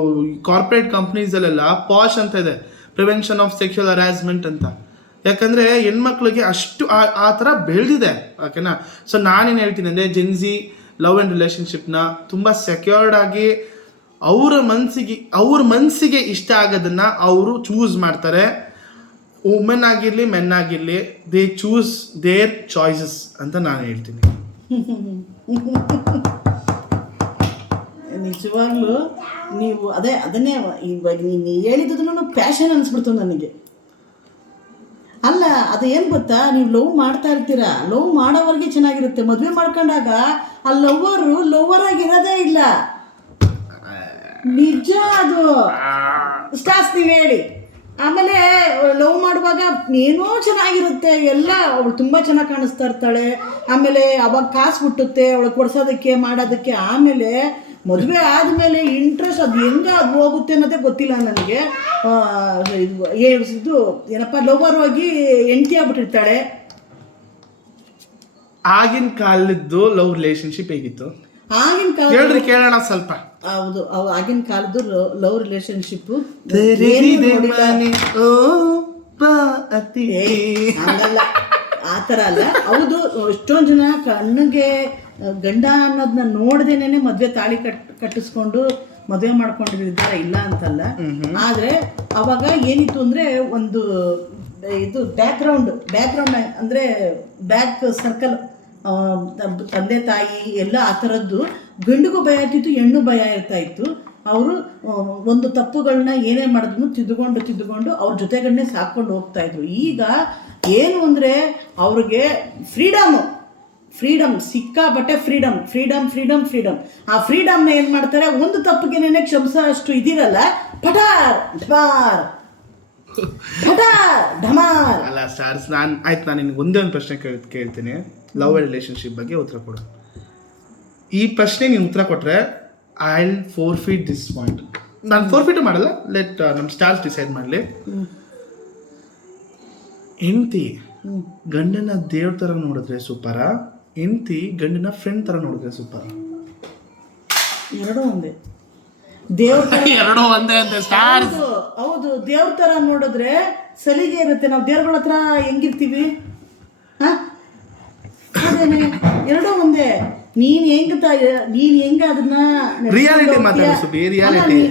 ಕಾರ್ಪೊರೇಟ್ ಕಂಪ್ನೀಸಲ್ಲೆಲ್ಲ ಪಾಶ್ ಅಂತ ಇದೆ, ಪ್ರಿವೆನ್ಷನ್ ಆಫ್ ಸೆಕ್ಷುವಲ್ ಹರಾಸ್ಮೆಂಟ್ ಅಂತ. ಯಾಕಂದರೆ ಹೆಣ್ಮಕ್ಳಿಗೆ ಅಷ್ಟು ಆ ಥರ ಬೆಳೆದಿದೆ, ಓಕೆನಾ? ಸೊ ನಾನೇನು ಹೇಳ್ತೀನಿ ಅಂದರೆ, ಜೆನ್ಸಿ ಲವ್ ಆ್ಯಂಡ್ ರಿಲೇಷನ್ಶಿಪ್ನ ತುಂಬ ಸೆಕ್ಯೂರ್ಡ್ ಆಗಿ ಅವ್ರ ಮನಸ್ಸಿಗೆ ಇಷ್ಟ ಆಗೋದನ್ನು ಅವರು ಚೂಸ್ ಮಾಡ್ತಾರೆ. ವುಮೆನ್ ಆಗಿರಲಿ ಮೆನ್ ಆಗಿರಲಿ ದೇ ಚೂಸ್ ದೇರ್ ಚಾಯ್ಸಸ್ ಅಂತ ನಾನು ಹೇಳ್ತೀನಿ. ನಿಜವಾಗ್ಲೂ ನೀವು ಅದನ್ನೇ ಇವಾಗ ನೀನು ಹೇಳಿದ್ದನ್ನು ಪ್ಯಾಷನ್ ಅನಿಸ್ಬಿಡ್ತು ನನಗೆ. ಅಲ್ಲ ಅದು ಏನು ಗೊತ್ತಾ, ನೀವು ಲವ್ ಮಾಡ್ತಾ ಇರ್ತೀರಾ, ಲವ್ ಮಾಡೋವರೆಗೆ ಚೆನ್ನಾಗಿರುತ್ತೆ. ಮದುವೆ ಮಾಡ್ಕೊಂಡಾಗ ಆ ಲವ್ವರ್ ಆಗಿರೋದೇ ಇಲ್ಲ. ನಿಜ ಅದು. ಸ್ಟಾರ್ಸ್ ನೀವು ಹೇಳಿ. ಆಮೇಲೆ ಲವ್ ಮಾಡುವಾಗ ಏನೋ ಚೆನ್ನಾಗಿರುತ್ತೆ, ಎಲ್ಲ ಅವಳು ತುಂಬ ಚೆನ್ನಾಗಿ ಕಾಣಿಸ್ತಾ ಇರ್ತಾಳೆ. ಆಮೇಲೆ ಅವಾಗ ಕಾಸು ಹುಟ್ಟುತ್ತೆ ಅವಳು ಕೊಡ್ಸೋದಕ್ಕೆ ಮಾಡೋದಕ್ಕೆ. ಆಮೇಲೆ ಮದುವೆ ಆದಮೇಲೆ ಇಂಟ್ರೆಸ್ಟ್ ಅದು ಹೆಂಗೆ ಅದು ಹೋಗುತ್ತೆ ಅನ್ನೋದೇ ಗೊತ್ತಿಲ್ಲ ನನಗೆ. ಇದು ಏನಪ್ಪ ಲವರ್ ಹೋಗಿ ಹೆಂಡತಿ ಆಗ್ಬಿಟ್ಟಿರ್ತಾಳೆ. ಆಗಿನ ಕಾಲದ್ದು ಲವ್ ರಿಲೇಶನ್ಶಿಪ್ ಹೇಗಿತ್ತು ಆಗಿನ ಕಾಲ ಹೇಳ್ರಿ ಕೇಳೋಣ ಸ್ವಲ್ಪ. ಹೌದು, ಆಗಿನ ಕಾಲದ್ದು ಲವ್ ರಿಲೇಶನ್ಶಿಪ್ ಹಂಗಲ್ಲ, ಆ ಥರ ಅಲ್ಲ. ಹೌದು, ಎಷ್ಟೊಂದು ಜನ ಕಣ್ಣಿಗೆ ಗಂಡ ಅನ್ನೋದನ್ನ ನೋಡ್ದೇನೆ ಮದುವೆ ತಾಳಿ ಕಟ್ಟಿಸ್ಕೊಂಡು ಮದುವೆ ಮಾಡ್ಕೊಂಡಿದ್ದಾರೆ, ಇಲ್ಲ ಅಂತಲ್ಲ. ಆದರೆ ಅವಾಗ ಏನಿತ್ತು ಅಂದರೆ ಒಂದು ಇದು ಬ್ಯಾಕ್ಗ್ರೌಂಡ್ ಅಂದರೆ ಬ್ಯಾಕ್ ಸರ್ಕಲ್, ತಂದೆ ತಾಯಿ ಎಲ್ಲ ಆ ಥರದ್ದು. ಗಂಡಿಗೂ ಭಯ ಇರ್ತಿತ್ತು, ಹೆಣ್ಣು ಭಯ ಇರ್ತಾ ಇತ್ತು. ಅವರು ಒಂದು ತಪ್ಪುಗಳನ್ನ ಏನೇ ಮಾಡಿದ್ರು ತಿದ್ದುಕೊಂಡು ಅವ್ರ ಜೊತೆಗಳನ್ನೇ ಸಾಕೊಂಡು ಹೋಗ್ತಾಯಿದ್ರು. ಈಗ ಏನು ಅಂದರೆ ಅವ್ರಿಗೆ ಫ್ರೀಡಮ್ ಸಿಕ್ಕಾಪಟ್ಟೆ ಫ್ರೀಡಮ್. ಆ ಫ್ರೀಡಮ್ನ ಏನು ಮಾಡ್ತಾರೆ, ಒಂದು ತಪ್ಪಿಗೆನೇ ಕ್ಷಮಿಸೋ ಅಷ್ಟು ಇದಿರಲ್ಲ, ಢಮಾರ್ ಅಲ್ಲ ಸ್ಟಾರ್ಸ್. ನಾನು ನಿನಗೆ ಒಂದೇ ಒಂದು ಪ್ರಶ್ನೆ ಕೇಳ್ತೀನಿ, ಲವ್ ರಿಲೇಶನ್ಶಿಪ್ ಬಗ್ಗೆ ಉತ್ತರ ಕೊಡು. ಈ ಪ್ರಶ್ನೆ ನೀನು ಉತ್ತರ ಕೊಟ್ಟರೆ ಐ ವಿಲ್ ಫೋರ್ಫಿಟ್ ದಿಸ್ ಪಾಯಿಂಟ್. ನಾನು ಫೋರ್ಫಿಟ್ ಮಾಡಲ್ಲ, ಲೆಟ್ ನಮ್ಮ ಸ್ಟಾರ್ಸ್ ಡಿಸೈಡ್ ಮಾಡಲಿ. ಹೆಂಡತಿ ಗಂಡನ ದೇವ್ರ ಥರ ನೋಡಿದ್ರೆ ಸೂಪರ, ಹೆಂಡತಿ ಗಂಡನ ಫ್ರೆಂಡ್ ಥರ ನೋಡಿದ್ರೆ ಸೂಪರ್? ಎರಡೂ ಒಂದೇ. ಎರಡೂ ಒಂದೇ ಅಂತ ಸ್ಟಾರ್ಸ್. ಹೌದು, ದೇವ್ರ ಥರ ನೋಡಿದ್ರೆ ಸಲಿಗೆ ಇರುತ್ತೆ. ನಾವು ದೇವ್ರಗಳ ಹತ್ರ ಹೆಂಗಿರ್ತೀವಿ, ಅದೇನೆ, ಎರಡೂ ಒಂದೇ. ನೀನ್ ಹೆಂಗ ಅದನ್ನ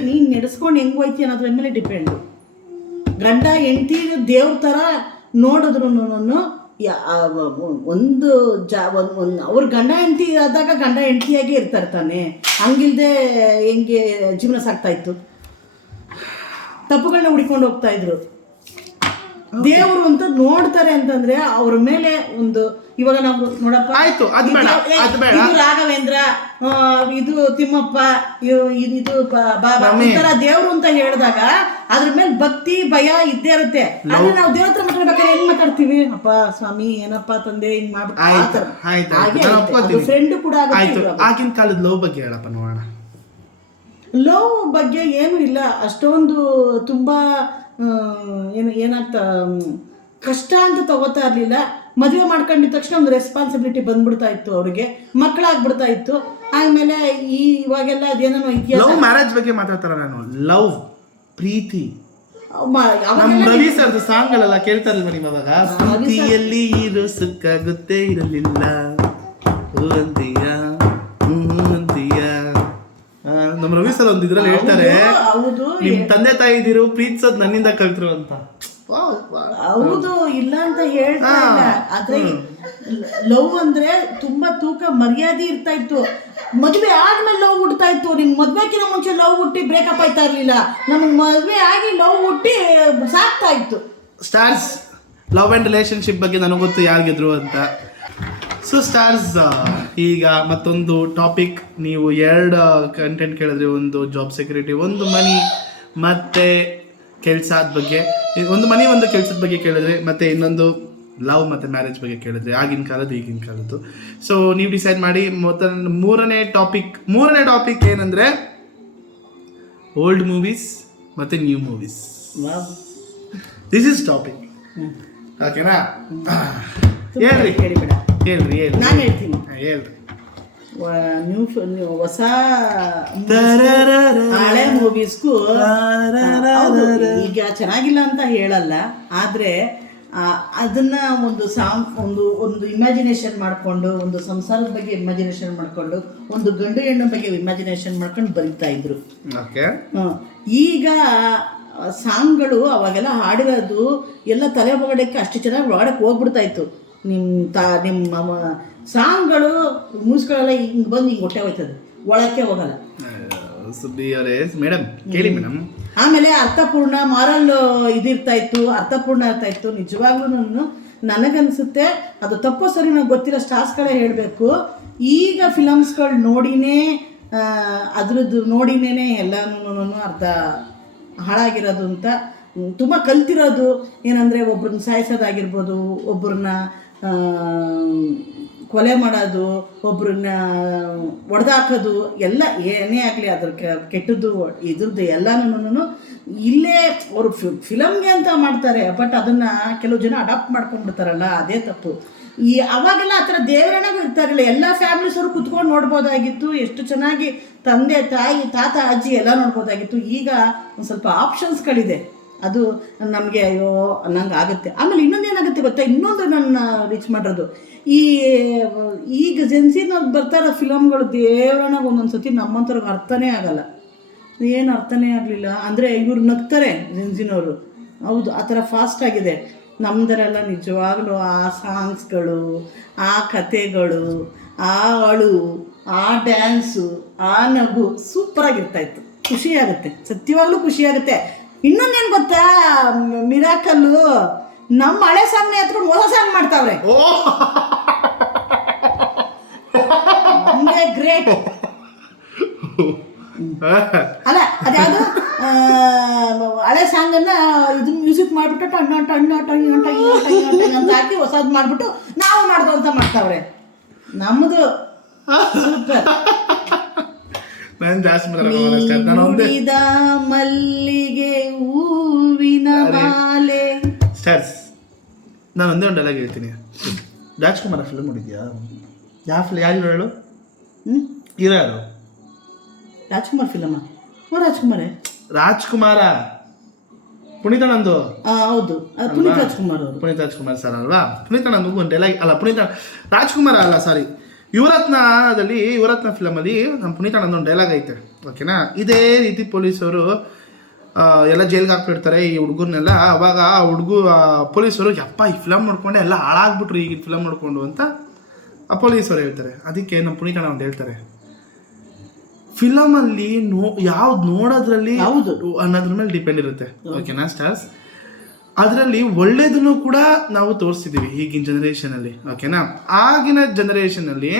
ನೀನ್ ನಡೆಸ್ಕೊಂಡು ಹೆಂಗ್ ಹೋಯ್ತಿ ಅನ್ನೋದ್ರ ಮೇಲೆ ಡಿಪೆಂಡ್. ಗಂಡ ಹೆಂಡತಿ ದೇವ್ರ ಥರ ನೋಡಿದ್ರು ಒಂದು ಅವ್ರ ಗಂಡ ಹೆಂಡತಿ ಆದಾಗ ಗಂಡ ಹೆಂಡತಿಯಾಗೇ ಇರ್ತಾರೆ ತಾನೆ, ಹಂಗಿಲ್ದೆ ಹೆಂಗೆ ಜೀವನ ಸಾಗ್ತಾ ಇತ್ತು. ತಪ್ಪುಗಳನ್ನ ಹುಡ್ಕೊಂಡು ಹೋಗ್ತಾ ಇದ್ರು. ದೇವರು ಅಂತ ನೋಡ್ತಾರೆ ಅಂತಂದ್ರೆ ಅವ್ರ ಮೇಲೆ ಒಂದು, ಇವಾಗ ನಾವು ನೋಡಪ್ಪ ಇದು ರಾಘವೇಂದ್ರ, ಇದು ತಿಮ್ಮಪ್ಪ, ಇದು ಬಾಬಾ, ಒಂಥರ ದೇವ್ರು ಅಂತ ಹೇಳಿದಾಗ ಅದ್ರ ಮೇಲೆ ಭಕ್ತಿ ಭಯ ಇದ್ದೇ ಇರುತ್ತೆ. ಆದ್ರೆ ನಾವು ದೇವ್ರ ಹತ್ರ ಮಾತಾಡ್ಬೇಕಾದ್ರೆ ಹೆಂಗ್ ಮಾತಾಡ್ತೀವಿ, ಅಪ್ಪ ಸ್ವಾಮಿ ಏನಪ್ಪ ತಂದೆ ಹಿಂಗ್ ಮಾಡ್ಬಿಟ್ಟು ಫ್ರೆಂಡ್ ಕೂಡ. ಆಗಿನ ಕಾಲದ ಲವ್ ಬಗ್ಗೆ ಹೇಳಪ್ಪ ನೋಡೋಣ. ಲವ್ ಬಗ್ಗೆ ಏನು ಇಲ್ಲ ಅಷ್ಟೊಂದು ತುಂಬಾ ಏನಾಗ್ತಾ ಕಷ್ಟ ಅಂತ ತಗೋತಾ ಇರಲಿಲ್ಲ. ಮದುವೆ ಮಾಡ್ಕೊಂಡಿದ ತಕ್ಷಣ ಒಂದು ರೆಸ್ಪಾನ್ಸಿಬಿಲಿಟಿ ಬಂದ್ಬಿಡ್ತಾ ಇತ್ತು, ಅವ್ರಿಗೆ ಮಕ್ಕಳಾಗ್ಬಿಡ್ತಾ ಇತ್ತು. ಆಮೇಲೆ ಇವಾಗೆಲ್ಲ ಅದೇನೋ ಇತಿಹಾಸ. ಮ್ಯಾರೇಜ್ ಬಗ್ಗೆ ಮಾತಾಡ್ತಾರ ನಾನು. ಲವ್ ಪ್ರೀತಿ ರವಿ ಸರ್ದು ಸಾಂಗ್ ಅಲ್ಲ ಕೇಳ್ತಾ ಇರಲ್ವ ನೀವು ಅವಾಗ? ಪ್ರೀತಿಯಲ್ಲಿ ಇರೋ ಸುಖ ಗೊತ್ತೇ ಇರಲಿಲ್ಲ ನಮ್ಮ ರವಿ ಸರ್ ಒಂದು ಇದ್ರಲ್ಲಿ ಹೇಳ್ತಾರೆ, ನಿಮ್ ತಂದೆ ತಾಯಿ ಇದಿರು ಪ್ರೀತಿಸೋದ್ ನನ್ನಿಂದ ಕಲ್ತ್ರು ಅಂತ. ಹೌದು, ಇಲ್ಲ ಅಂತ ಹೇಳ್ತಾ ಇಲ್ಲ. ಆದ್ರೆ ಲವ್ ಅಂದ್ರೆ ತುಂಬಾ ತೂಕ ಮರ್ಯಾದೆ ಇರ್ತಾ ಇತ್ತು. ಮದುವೆ ಆದ್ಮೇಲೆ ಲವ್ ಹುಡ್ತಾ ಇತ್ತು. ನಿಮ್ ಮದ್ವೆಕಿನ ಮುಂಚೆ ಲವ್ ಹುಟ್ಟಿ ಬ್ರೇಕಪ್ ಆಯ್ತಾ ಇರ್ಲಿಲ್ಲ. ನಮಗ್ ಮದ್ವೆ ಆಗಿ ಲವ್ ಹುಟ್ಟಿ ಸಾಕ್ತಾ ಇತ್ತು. ಸ್ಟಾರ್ಸ್, ಲವ್ ಅಂಡ್ ರಿಲೇಶನ್ಶಿಪ್ ಬಗ್ಗೆ ನನಗೆ ಗೊತ್ತು ಯಾರಿಗಿದ್ರು ಅಂತ. ಸೊ ಸ್ಟಾರ್ಸ್, ಈಗ ಮತ್ತೊಂದು ಟಾಪಿಕ್. ನೀವು 2 ಕಂಟೆಂಟ್ ಕೇಳಿದ್ರೆ, ಒಂದು ಜಾಬ್ ಸೆಕ್ಯೂರಿಟಿ, ಒಂದು ಮನಿ ಮತ್ತು ಕೆಲಸದ ಬಗ್ಗೆ. ಒಂದು ಮನಿ ಒಂದು ಕೆಲಸದ ಬಗ್ಗೆ ಕೇಳಿದ್ರೆ, ಮತ್ತು ಇನ್ನೊಂದು ಲವ್ ಮತ್ತು ಮ್ಯಾರೇಜ್ ಬಗ್ಗೆ ಕೇಳಿದ್ರೆ, ಆಗಿನ ಕಾಲದ್ದು ಈಗಿನ ಕಾಲದ್ದು. ಸೊ ನೀವು ಡಿಸೈಡ್ ಮಾಡಿ. ಮೂರನೇ ಟಾಪಿಕ್ ಏನಂದರೆ ಓಲ್ಡ್ ಮೂವೀಸ್ ಮತ್ತು new movies. This is topic. ಓಕೆನಾ? ಹೇಳ್ರಿ. ನಾನು ಹೇಳ್ತೀನಿ. ಹೇಳ್ರಿ. ಹೊಸ ಹಳೆ ಮೂವೀಸ್ಗೂ ಈಗ ಚೆನ್ನಾಗಿಲ್ಲ ಅಂತ ಹೇಳಲ್ಲ, ಆದರೆ ಅದನ್ನ ಒಂದು ಇಮ್ಯಾಜಿನೇಷನ್ ಮಾಡಿಕೊಂಡು, ಒಂದು ಸಂಸಾರದ ಬಗ್ಗೆ ಇಮ್ಯಾಜಿನೇಷನ್ ಮಾಡಿಕೊಂಡು, ಒಂದು ಗಂಡು ಹೆಣ್ಣು ಬಗ್ಗೆ ಇಮ್ಯಾಜಿನೇಷನ್ ಮಾಡ್ಕೊಂಡು ಬರೀತಾ ಇದ್ರು. ಈಗ ಸಾಂಗ್ಗಳು ಅವಾಗೆಲ್ಲ ಹಾಡಿರೋದು ಎಲ್ಲ ತಲೆ ಒಳಗಡೆಕ್ಕೆ ಅಷ್ಟು ಚೆನ್ನಾಗಿ ಒಳಗಡೆ ಹೋಗ್ಬಿಡ್ತಾ ಇತ್ತು. ನಿಮ್ಮ ಸಾಂಗ್ಗಳು ಮ್ಯೂಸ್ಗಳೆಲ್ಲ ಹಿಂಗೆ ಬಂದು ಹಿಂಗೆ ಹೊಟ್ಟೆ ಹೋಯ್ತದೆ, ಒಳಕ್ಕೆ ಹೋಗಲ್ಲ. ಸುಬ್ಬಿ ಅವರೇ ಮೇಡಮ್ ಕೇಳಿ ಮೇಡಮ್. ಆಮೇಲೆ ಅರ್ಥಪೂರ್ಣ ಮಾರಲ್ ಇದಿರ್ತಾ ಇತ್ತು, ಅರ್ಥಪೂರ್ಣ ಇರ್ತಾ ಇತ್ತು. ನಿಜವಾಗ್ಲೂ ನನಗನ್ಸುತ್ತೆ ಅದು ತಪ್ಪೋ ಸರಿ ನನಗೆ ಗೊತ್ತಿರೋ ಸ್ಟಾರ್ಸ್ಗಳೇ ಹೇಳಬೇಕು. ಈಗ ಫಿಲಮ್ಸ್ಗಳು ನೋಡಿನೇ ಅದ್ರದ್ದು ನೋಡಿನೇ ಎಲ್ಲನೂ ಅರ್ಧ ಹಾಳಾಗಿರೋದು ಅಂತ ತುಂಬ ಕಲ್ತಿರೋದು. ಏನಂದರೆ ಒಬ್ರನ್ನ ಸಾಯಿಸೋದಾಗಿರ್ಬೋದು, ಒಬ್ರನ್ನ ಕೊಲೆ ಮಾಡೋದು, ಒಬ್ರನ್ನ ಒಡೆದಾಕೋದು, ಎಲ್ಲ ಏನೇ ಆಗಲಿ ಅದ್ರ ಕೆಟ್ಟದ್ದು ಇದ್ರದ್ದು ಎಲ್ಲನೂ ಇಲ್ಲೇ ಅವರು ಫಿಲಮ್ಗೆ ಅಂತ ಮಾಡ್ತಾರೆ. ಬಟ್ ಅದನ್ನು ಕೆಲವು ಜನ ಅಡಾಪ್ಟ್ ಮಾಡ್ಕೊಂಡ್ಬಿಡ್ತಾರಲ್ಲ, ಅದೇ ತಪ್ಪು. ಅವಾಗೆಲ್ಲ ಆ ಥರ ದೇವರನ್ನಾಗೂ ಇರ್ತಾರಿಲ್ಲ, ಎಲ್ಲ ಫ್ಯಾಮಿಲೀಸ್ ಅವರು ಕುತ್ಕೊಂಡು ನೋಡ್ಬೋದಾಗಿತ್ತು. ಎಷ್ಟು ಚೆನ್ನಾಗಿ ತಂದೆ ತಾಯಿ ತಾತ ಅಜ್ಜಿ ಎಲ್ಲ ನೋಡ್ಬೋದಾಗಿತ್ತು. ಈಗ ಒಂದು ಸ್ವಲ್ಪ ಆಪ್ಷನ್ಸ್ಗಳಿದೆ, ಅದು ನಮಗೆ ಅಯ್ಯೋ ಅನ್ನಂಗೆ ಆಗುತ್ತೆ. ಆಮೇಲೆ ಇನ್ನೊಂದು ಏನಾಗುತ್ತೆ ಗೊತ್ತಾ, ಇನ್ನೊಂದು ನನ್ನ ರೀಚ್ ಮಾಡಿರೋದು, ಈಗ ಜೆನ್ಸಿನವ್ರು ಬರ್ತಾರೋ ಫಿಲಮ್ಗಳು ದೇವರನ್ನಾಗ ಒಂದೊಂದು ಸತಿ ನಮ್ಮಂಥವ್ರಿಗೆ ಅರ್ಥನೇ ಆಗಲ್ಲ. ಏನು ಅರ್ಥನೇ ಆಗಲಿಲ್ಲ ಅಂದರೆ ಇವ್ರು ನಗ್ತಾರೆ ಜೆನ್ಸಿನವರು. ಹೌದು, ಆ ಥರ ಫಾಸ್ಟ್ ಆಗಿದೆ. ನಮ್ಮದರೆಲ್ಲ ನಿಜವಾಗ್ಲೂ ಆ ಸಾಂಗ್ಸ್ಗಳು, ಆ ಕಥೆಗಳು, ಆ ಅಳು, ಆ ಡ್ಯಾನ್ಸು, ಆ ನಗು ಸೂಪರಾಗಿರ್ತಾಯಿತ್ತು. ಖುಷಿಯಾಗುತ್ತೆ, ಸತ್ಯವಾಗ್ಲೂ ಖುಷಿಯಾಗುತ್ತೆ. ಇನ್ನೊಂದೇನು ಗೊತ್ತಾ, ಮಿರಾಕಲ್ಲು ನಮ್ಮ ಹಳೆ ಸಾಂಗ್ನೇ ಎತ್ಕೊಂಡು ಹೊಸ ಸಾಂಗ್ ಮಾಡ್ತಾವ್ರೆ. ನಮಗೆ ಗ್ರೇಟ್ ಅಲ್ಲ, ಅದ್ಯಾವುದು ಹಳೆ ಸಾಂಗನ್ನ ಇದು ಮ್ಯೂಸಿಕ್ ಮಾಡಿಬಿಟ್ಟು ಟಣ್ಣ ಟಣ್ಣ ಟಣ್ಣ ಟಣ್ಣ ಟಣ್ಣ ಅಂತ ಹಾಕಿ ಹೊಸದು ಮಾಡಿಬಿಟ್ಟು ನಾವು ಮಾಡ್ದು ಅಂತ ಮಾಡ್ತಾವ್ರೆ. ನಮ್ಮದು ಸೂಪರ್. ನುಡಿದ ಮಲ್ಲಿಗೆ ಹೂವಿನ ಮಾಲೆ. ಸ್ಟಾರ್ಸ್, ನಾನು ಒಂದೇ ಒಂದು ಡೈಲಾಗ್ ಹೇಳ್ತೀನಿ. ರಾಜ್ಕುಮಾರ ಫಿಲ್ಮ್ ನೋಡಿದ್ಯಾ? ಯಾರು ಹೇಳು? ಹೀರೋ ಯಾರು? ರಾಜ್ಕುಮಾರ್ ಫಿಲಮ್? ರಾಜ್ಕುಮಾರೇ. ರಾಜ್ಕುಮಾರ ಪುನೀತಾನಂದು. ಹೌದು, ಪುನೀತ್ ರಾಜ್ಕುಮಾರ್ ಅವರು. ಪುನೀತ್ ರಾಜ್ಕುಮಾರ್ ಸರ್ ಅಲ್ವಾ? ಪುನೀತಾನಂದು ಒಂದು ಡೈಲಾಗ್ ಅಲ್ಲ, ರಾಜ್ಕುಮಾರ ಅಲ್ಲ, ಸಾರಿ, ಯುವರತ್ನ ಫಿಲಮಲ್ಲಿ ನಮ್ಮ ಪುನೀತಾನಂದ ಒಂದು ಡೈಲಾಗ್ ಐತೆ, ಓಕೆನಾ? ಇದೇ ರೀತಿ ಪೊಲೀಸವರು ಎಲ್ಲ ಜೈಲ್ಗೆ ಹಾಕ್ಬಿಡ್ತಾರೆ ಈ ಹುಡುಗರ್ನೆಲ್ಲ. ಅವಾಗ ಆ ಪೊಲೀಸರು ಯಪ್ಪ ಈ ಫಿಲಮ್ ನೋಡ್ಕೊಂಡೆ ಎಲ್ಲ ಹಾಳಾಗ್ಬಿಟ್ರು ಈಗಿನ ಫಿಲಮ್ ನೋಡ್ಕೊಂಡು ಅಂತ ಆ ಪೊಲೀಸರು ಹೇಳ್ತಾರೆ. ಅದಕ್ಕೆ ನಮ್ಮ ಪುನೀತಾನಂದ ಹೇಳ್ತಾರೆ, ಫಿಲಮಲ್ಲಿ ಯಾವ್ದು ನೋಡೋದ್ರಲ್ಲಿ ಅನ್ನೋದ್ರ ಮೇಲೆ ಡಿಪೆಂಡ್ ಇರುತ್ತೆ, ಓಕೆನಾ ಸ್ಟಾರ್ಸ್? ಅದರಲ್ಲಿ ಒಳ್ಳೇದನ್ನು ಕೂಡ ನಾವು ತೋರಿಸ್ತಿದ್ದೀವಿ ಈಗಿನ ಜನ್ರೇಷನಲ್ಲಿ, ಓಕೆನಾ? ಆಗಿನ ಜನ್ರೇಷನಲ್ಲಿ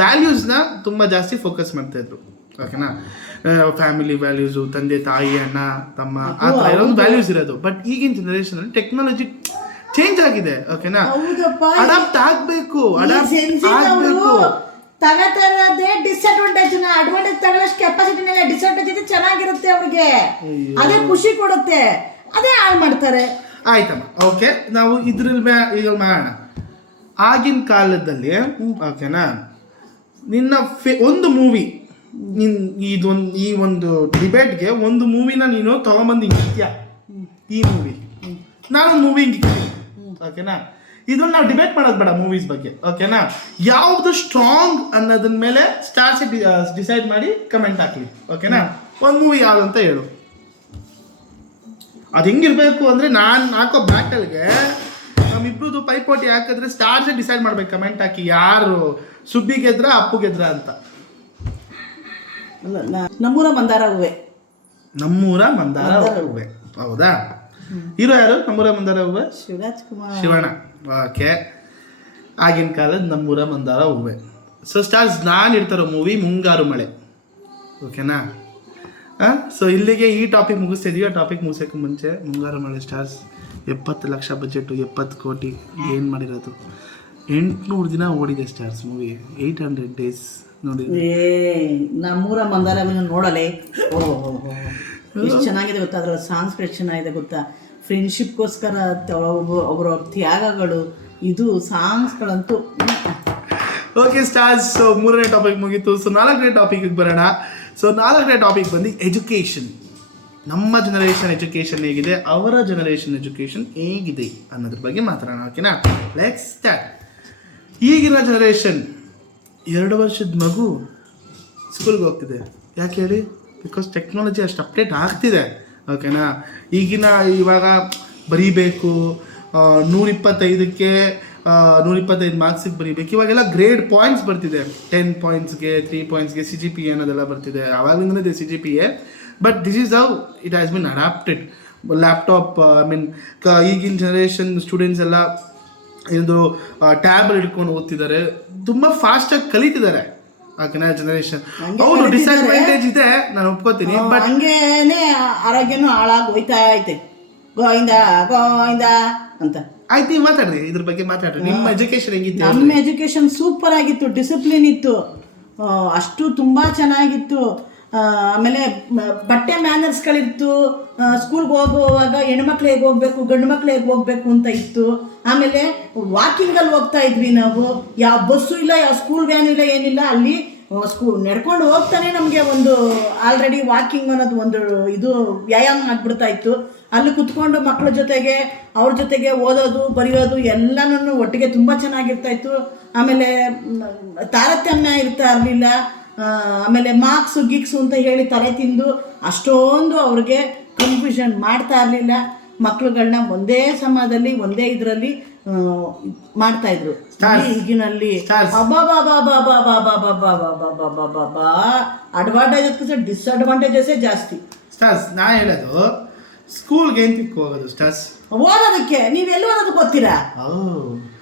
ವ್ಯಾಲ್ಯೂಸ್ನ ತುಂಬ ಜಾಸ್ತಿ ಫೋಕಸ್ ಮಾಡ್ತಾಯಿದ್ರು, ಓಕೆನಾ? ಫ್ಯಾಮಿಲಿ ವ್ಯಾಲ್ಯೂಸು, ತಂದೆ ತಾಯಿ ಅಣ್ಣ ತಮ್ಮ ಆ ಥರ ಇರೋದು ವ್ಯಾಲ್ಯೂಸ್ ಇರೋದು. ಬಟ್ ಈಗಿನ ಜನ್ರೇಷನಲ್ಲಿ ಟೆಕ್ನಾಲಜಿ ಚೇಂಜ್ ಆಗಿದೆ, ಓಕೆನಾ? ಅಡಾಪ್ಟ್ ಆಗಬೇಕು. ತಗೋತಾರದೇ ಡಿಸ್ಅಡ್ವಾಂಟೇಜ್, ಅಡ್ವಾಂಟೇಜ್ ತಗೊಳ್ಳೋಷ್ಟು ಕೆಪಾಸಿಟಿನೆಲ್ಲ ಡಿಸ್ಅಡ್ವಾಂಟೇಜ್ ಚೆನ್ನಾಗಿರುತ್ತೆ ಅವ್ರಿಗೆ, ಅದೇ ಖುಷಿ ಕೊಡುತ್ತೆ, ಅದೇ ಹಾಳು ಮಾಡ್ತಾರೆ. ಆಯ್ತಮ್ಮ, ಓಕೆ, ನಾವು ಇದ್ರಲ್ಲಿ ಮಾಡೋಣ. ಆಗಿನ ಕಾಲದಲ್ಲಿ, ಓಕೆನಾ, ನಿನ್ನ ಒಂದು ಮೂವಿ ಈ ಒಂದು ಡಿಬೇಟ್ಗೆ ಒಂದು ಮೂವಿನ ನೀನು ತಗೊಂಬಂದು ಹಿಂಗಿತ್ಯಾ, ಈ ಮೂವಿ ನಾನೊಂದು ಮೂವಿ ಹಿಂಗಿತ್ತೀನಿ, ಓಕೆನಾ? ಇದನ್ನ ನಾವು ಡಿಬೇಟ್ ಮಾಡೋದು ಬೇಡ ಮೂವೀಸ್ ಬಗ್ಗೆ, ಓಕೆನಾ? ಯಾವುದು ಸ್ಟ್ರಾಂಗ್ ಅನ್ನೋದ್ರ ಮೇಲೆ ಸ್ಟಾರ್ಸ್ ಡಿಸೈಡ್ ಮಾಡಿ ಕಮೆಂಟ್ ಹಾಕಲಿ, ಓಕೆನಾ? ಒಂದು ಮೂವಿ ಯಾವುದು ಅಂತ ಹೇಳು. ಅದು ಹೆಂಗಿರ್ಬೇಕು ಅಂದರೆ, ನಾನು ಹಾಕೋ ಬ್ಯಾಟಲ್ಗೆ ನಮ್ಮಿಬ್ರದ್ದು ಪೈಪೋಟಿ ಹಾಕಿದ್ರೆ ಸ್ಟಾರ್ಸೇ ಡಿಸೈಡ್ ಮಾಡ್ಬೇಕು ಕಮೆಂಟ್ ಹಾಕಿ, ಯಾರು ಸುಬ್ಬಿ ಗೆದ್ರ ಅಪ್ಪು ಗೆದ್ರ ಅಂತ. ನಮ್ಮೂರ ಮಂದಾರ ಹೂವೆ. ನಮ್ಮೂರ ಮಂದಾರ ಹೂವೆ, ಹೌದಾ? ಹೀರೋ ಯಾರು ನಮ್ಮೂರ ಮಂದಾರ ಹೂವೆ? ಶಿವಣ್ಣ. ಓಕೆ, ಆಗಿನ ಕಾಲದ ನಮ್ಮೂರ ಮಂದಾರ ಹೂವೆ. ಸೊ ಸ್ಟಾರ್ಸ್, ನಾನು ಇಡ್ತಾರೋ ಮೂವಿ ಮುಂಗಾರು ಮಳೆ, ಓಕೆನಾ? ಸೊ ಇಲ್ಲಿಗೆ ಈ ಟಾಪಿಕ್ ಮುಗಿಸ್ತಿದ್ವಿ. ಆ ಟಾಪಿಕ್ ಮುಗಿಸೋಕ್ಕೆ ಮುಂಚೆ ಮುಂಗಾರು ಮಳೆ ಸ್ಟಾರ್ಸ್ 70 ಲಕ್ಷ ಬಜೆಟು, 70 ಕೋಟಿ ಏನು ಮಾಡಿರೋದು, 800 ದಿನ ಓಡಿದೆ ಸ್ಟಾರ್ಸ್ ಮೂವಿ, 800 ಡೇಸ್ ನೋಡಿದ್ವಿ. ನಮ್ಮೂರ ಮಂದಾರ ನೋಡಲೇ, ಎಷ್ಟು ಚೆನ್ನಾಗಿದೆ ಗೊತ್ತಾ, ಅದರ ಸಾಂಗ್ಸ್ ಎಷ್ಟು ಚೆನ್ನಾಗಿದೆ ಗೊತ್ತಾ, ಫ್ರೆಂಡ್ಶಿಪ್ಗೋಸ್ಕರ ಅವರ ತ್ಯಾಗಗಳು, ಇದು ಸಾಂಗ್ಸ್ಗಳಂತೂ. ಓಕೆ ಸ್ಟಾರ್ಸ್, ಸೊ 3ನೇ ಟಾಪಿಕ್ ಮುಗೀತು. ಸೊ 4ನೇ ಟಾಪಿಕ್ಗೆ ಬರೋಣ. ಸೊ 4ನೇ ಟಾಪಿಕ್ ಬಂದು ಎಜುಕೇಷನ್. ನಮ್ಮ ಜನರೇಷನ್ ಎಜುಕೇಷನ್ ಹೇಗಿದೆ, ಅವರ ಜನರೇಷನ್ ಎಜುಕೇಷನ್ ಹೇಗಿದೆ ಅನ್ನೋದ್ರ ಬಗ್ಗೆ ಮಾತಾಡೋಣ, ಓಕೆನಾ? Let's start. ಈಗಿನ ಜನರೇಷನ್ 2 ವರ್ಷದ ಮಗು ಸ್ಕೂಲ್ಗೆ ಹೋಗ್ತಿದೆ. ಯಾಕೆ ಹೇಳಿ? ಬಿಕಾಸ್ ಟೆಕ್ನಾಲಜಿ ಅಷ್ಟು ಅಪ್ಡೇಟ್ ಆಗ್ತಿದೆ, ಓಕೆನಾ. ಈಗಿನ ಇವಾಗ ಬರೀಬೇಕು 125ಕ್ಕೆ 125 ಮಾರ್ಕ್ಸಿಗೆ ಬರೀಬೇಕು. ಇವಾಗೆಲ್ಲ ಗ್ರೇಡ್ ಪಾಯಿಂಟ್ಸ್ ಬರ್ತಿದೆ, 10 ಪಾಯಿಂಟ್ಸ್ಗೆ 3 ಪಾಯಿಂಟ್ಸ್ಗೆ CGPA ಅನ್ನೋದೆಲ್ಲ ಬರ್ತಿದೆ. ಆವಾಗಲಿಂದಲೇ ಇದೆ CGPA. But this is how it has been adapted. Laptop ಈಗಿನ ಜನರೇಷನ್ ಸ್ಟೂಡೆಂಟ್ಸ್ ಎಲ್ಲ ಇದು ಟ್ಯಾಬ್ ಹಿಡ್ಕೊಂಡು ಓದ್ತಿದ್ದಾರೆ, ತುಂಬ ಫಾಸ್ಟಾಗಿ ಕಲಿತಿದ್ದಾರೆ. ಓಕೆನಾ ಜನರೇಷನ್. ಹೌದು, ಡಿಸ್ಅಡ್ವಾಂಟೇಜ್ ಇದೆ, ನಾನು ಒಪ್ಕೋತೀನಿ. ಬಟ್ ಹಂಗೇನೆ ಆರೋಗ್ಯನೂ ಹಾಳಾಗಿ ಹೋಯ್ತಾ ಐತೆ. ಗೋಯಿಂದ ಅಂತ ಆಯ್ತು, ನೀವು ಮಾತಾಡ್ರಿ, ಇದ್ರ ಬಗ್ಗೆ ಮಾತಾಡ್ರಿ. ನಿಮ್ಮ ಎಜುಕೇಶನ್ ಹೆಂಗಿತ್ತು? ನಮ್ಮ ಎಜುಕೇಶನ್ ಸೂಪರ್ ಆಗಿತ್ತು, ಡಿಸಿಪ್ಲಿನ್ ಇತ್ತು, ಅಷ್ಟು ತುಂಬ ಚೆನ್ನಾಗಿತ್ತು. ಆಮೇಲೆ ಬಟ್ಟೆ ಮ್ಯಾನರ್ಸ್ಗಳಿತ್ತು. ಸ್ಕೂಲ್ಗೆ ಹೋಗುವಾಗ ಹೆಣ್ಮಕ್ಳು ಹೇಗೆ ಹೋಗ್ಬೇಕು, ಗಂಡು ಮಕ್ಳು ಹೇಗೆ ಹೋಗ್ಬೇಕು ಅಂತ ಇತ್ತು. ಆಮೇಲೆ ವಾಕಿಂಗಲ್ಲಿ ಹೋಗ್ತಾ ಇದ್ವಿ ನಾವು. ಯಾವ ಬಸ್ಸು ಇಲ್ಲ, ಯಾವ ಸ್ಕೂಲ್ ವ್ಯಾನ್ ಇಲ್ಲ, ಏನಿಲ್ಲ. ಅಲ್ಲಿ ನಡ್ಕೊಂಡು ಹೋಗ್ತಾನೆ ನಮಗೆ ಒಂದು ಆಲ್ರೆಡಿ ವಾಕಿಂಗ್ ಅನ್ನೋದು ಒಂದು ಇದು ವ್ಯಾಯಾಮ ಆಗಿಬಿಡ್ತಾ ಇತ್ತು. ಅಲ್ಲಿ ಕುತ್ಕೊಂಡು ಮಕ್ಕಳ ಜೊತೆಗೆ ಅವ್ರ ಜೊತೆಗೆ ಓದೋದು ಬರೆಯೋದು ಎಲ್ಲನೂ ಒಟ್ಟಿಗೆ ತುಂಬ ಚೆನ್ನಾಗಿರ್ತಾ ಇತ್ತು. ಆಮೇಲೆ ತಾರತಮ್ಯ ಇರ್ತಾ ಇರಲಿಲ್ಲ. ಆಮೇಲೆ ಮಾರ್ಕ್ಸು ಗಿಕ್ಸು ಅಂತ ಹೇಳಿ ತಲೆ ತಿಂದು ಅಷ್ಟೊಂದು ಅವ್ರಿಗೆ ಕನ್ಫ್ಯೂಷನ್ ಮಾಡ್ತಾ ಇರಲಿಲ್ಲ. ಮಕ್ಳುಗಳನ್ನ ಒಂದೇ ಸಮಯದಲ್ಲಿ ಒಂದೇ ಇದರಲ್ಲಿ ಮಾಡ್ತಾ ಇದ್ರು. ಈಗಿನಲ್ಲಿ ಅಡ್ವಾಂಟೇಜಸ್ ಡಿಸ್ಅಡ್ವಾಂಟೇಜಸ್ಸೇ ಜಾಸ್ತಿ. ಸ್ಟಾರ್ಸ್, ನಾ ಹೇಳೋದು ಸ್ಕೂಲ್ಗೆ ಏನು ತಿಕ್ಕು ಹೋಗೋದು ಸ್ಟಾರ್ಸ್? ಓದೋದಕ್ಕೆ. ನೀವೆಲ್ಲಿ ಓದೋದಕ್ಕೆ ಓದ್ತೀರಾ?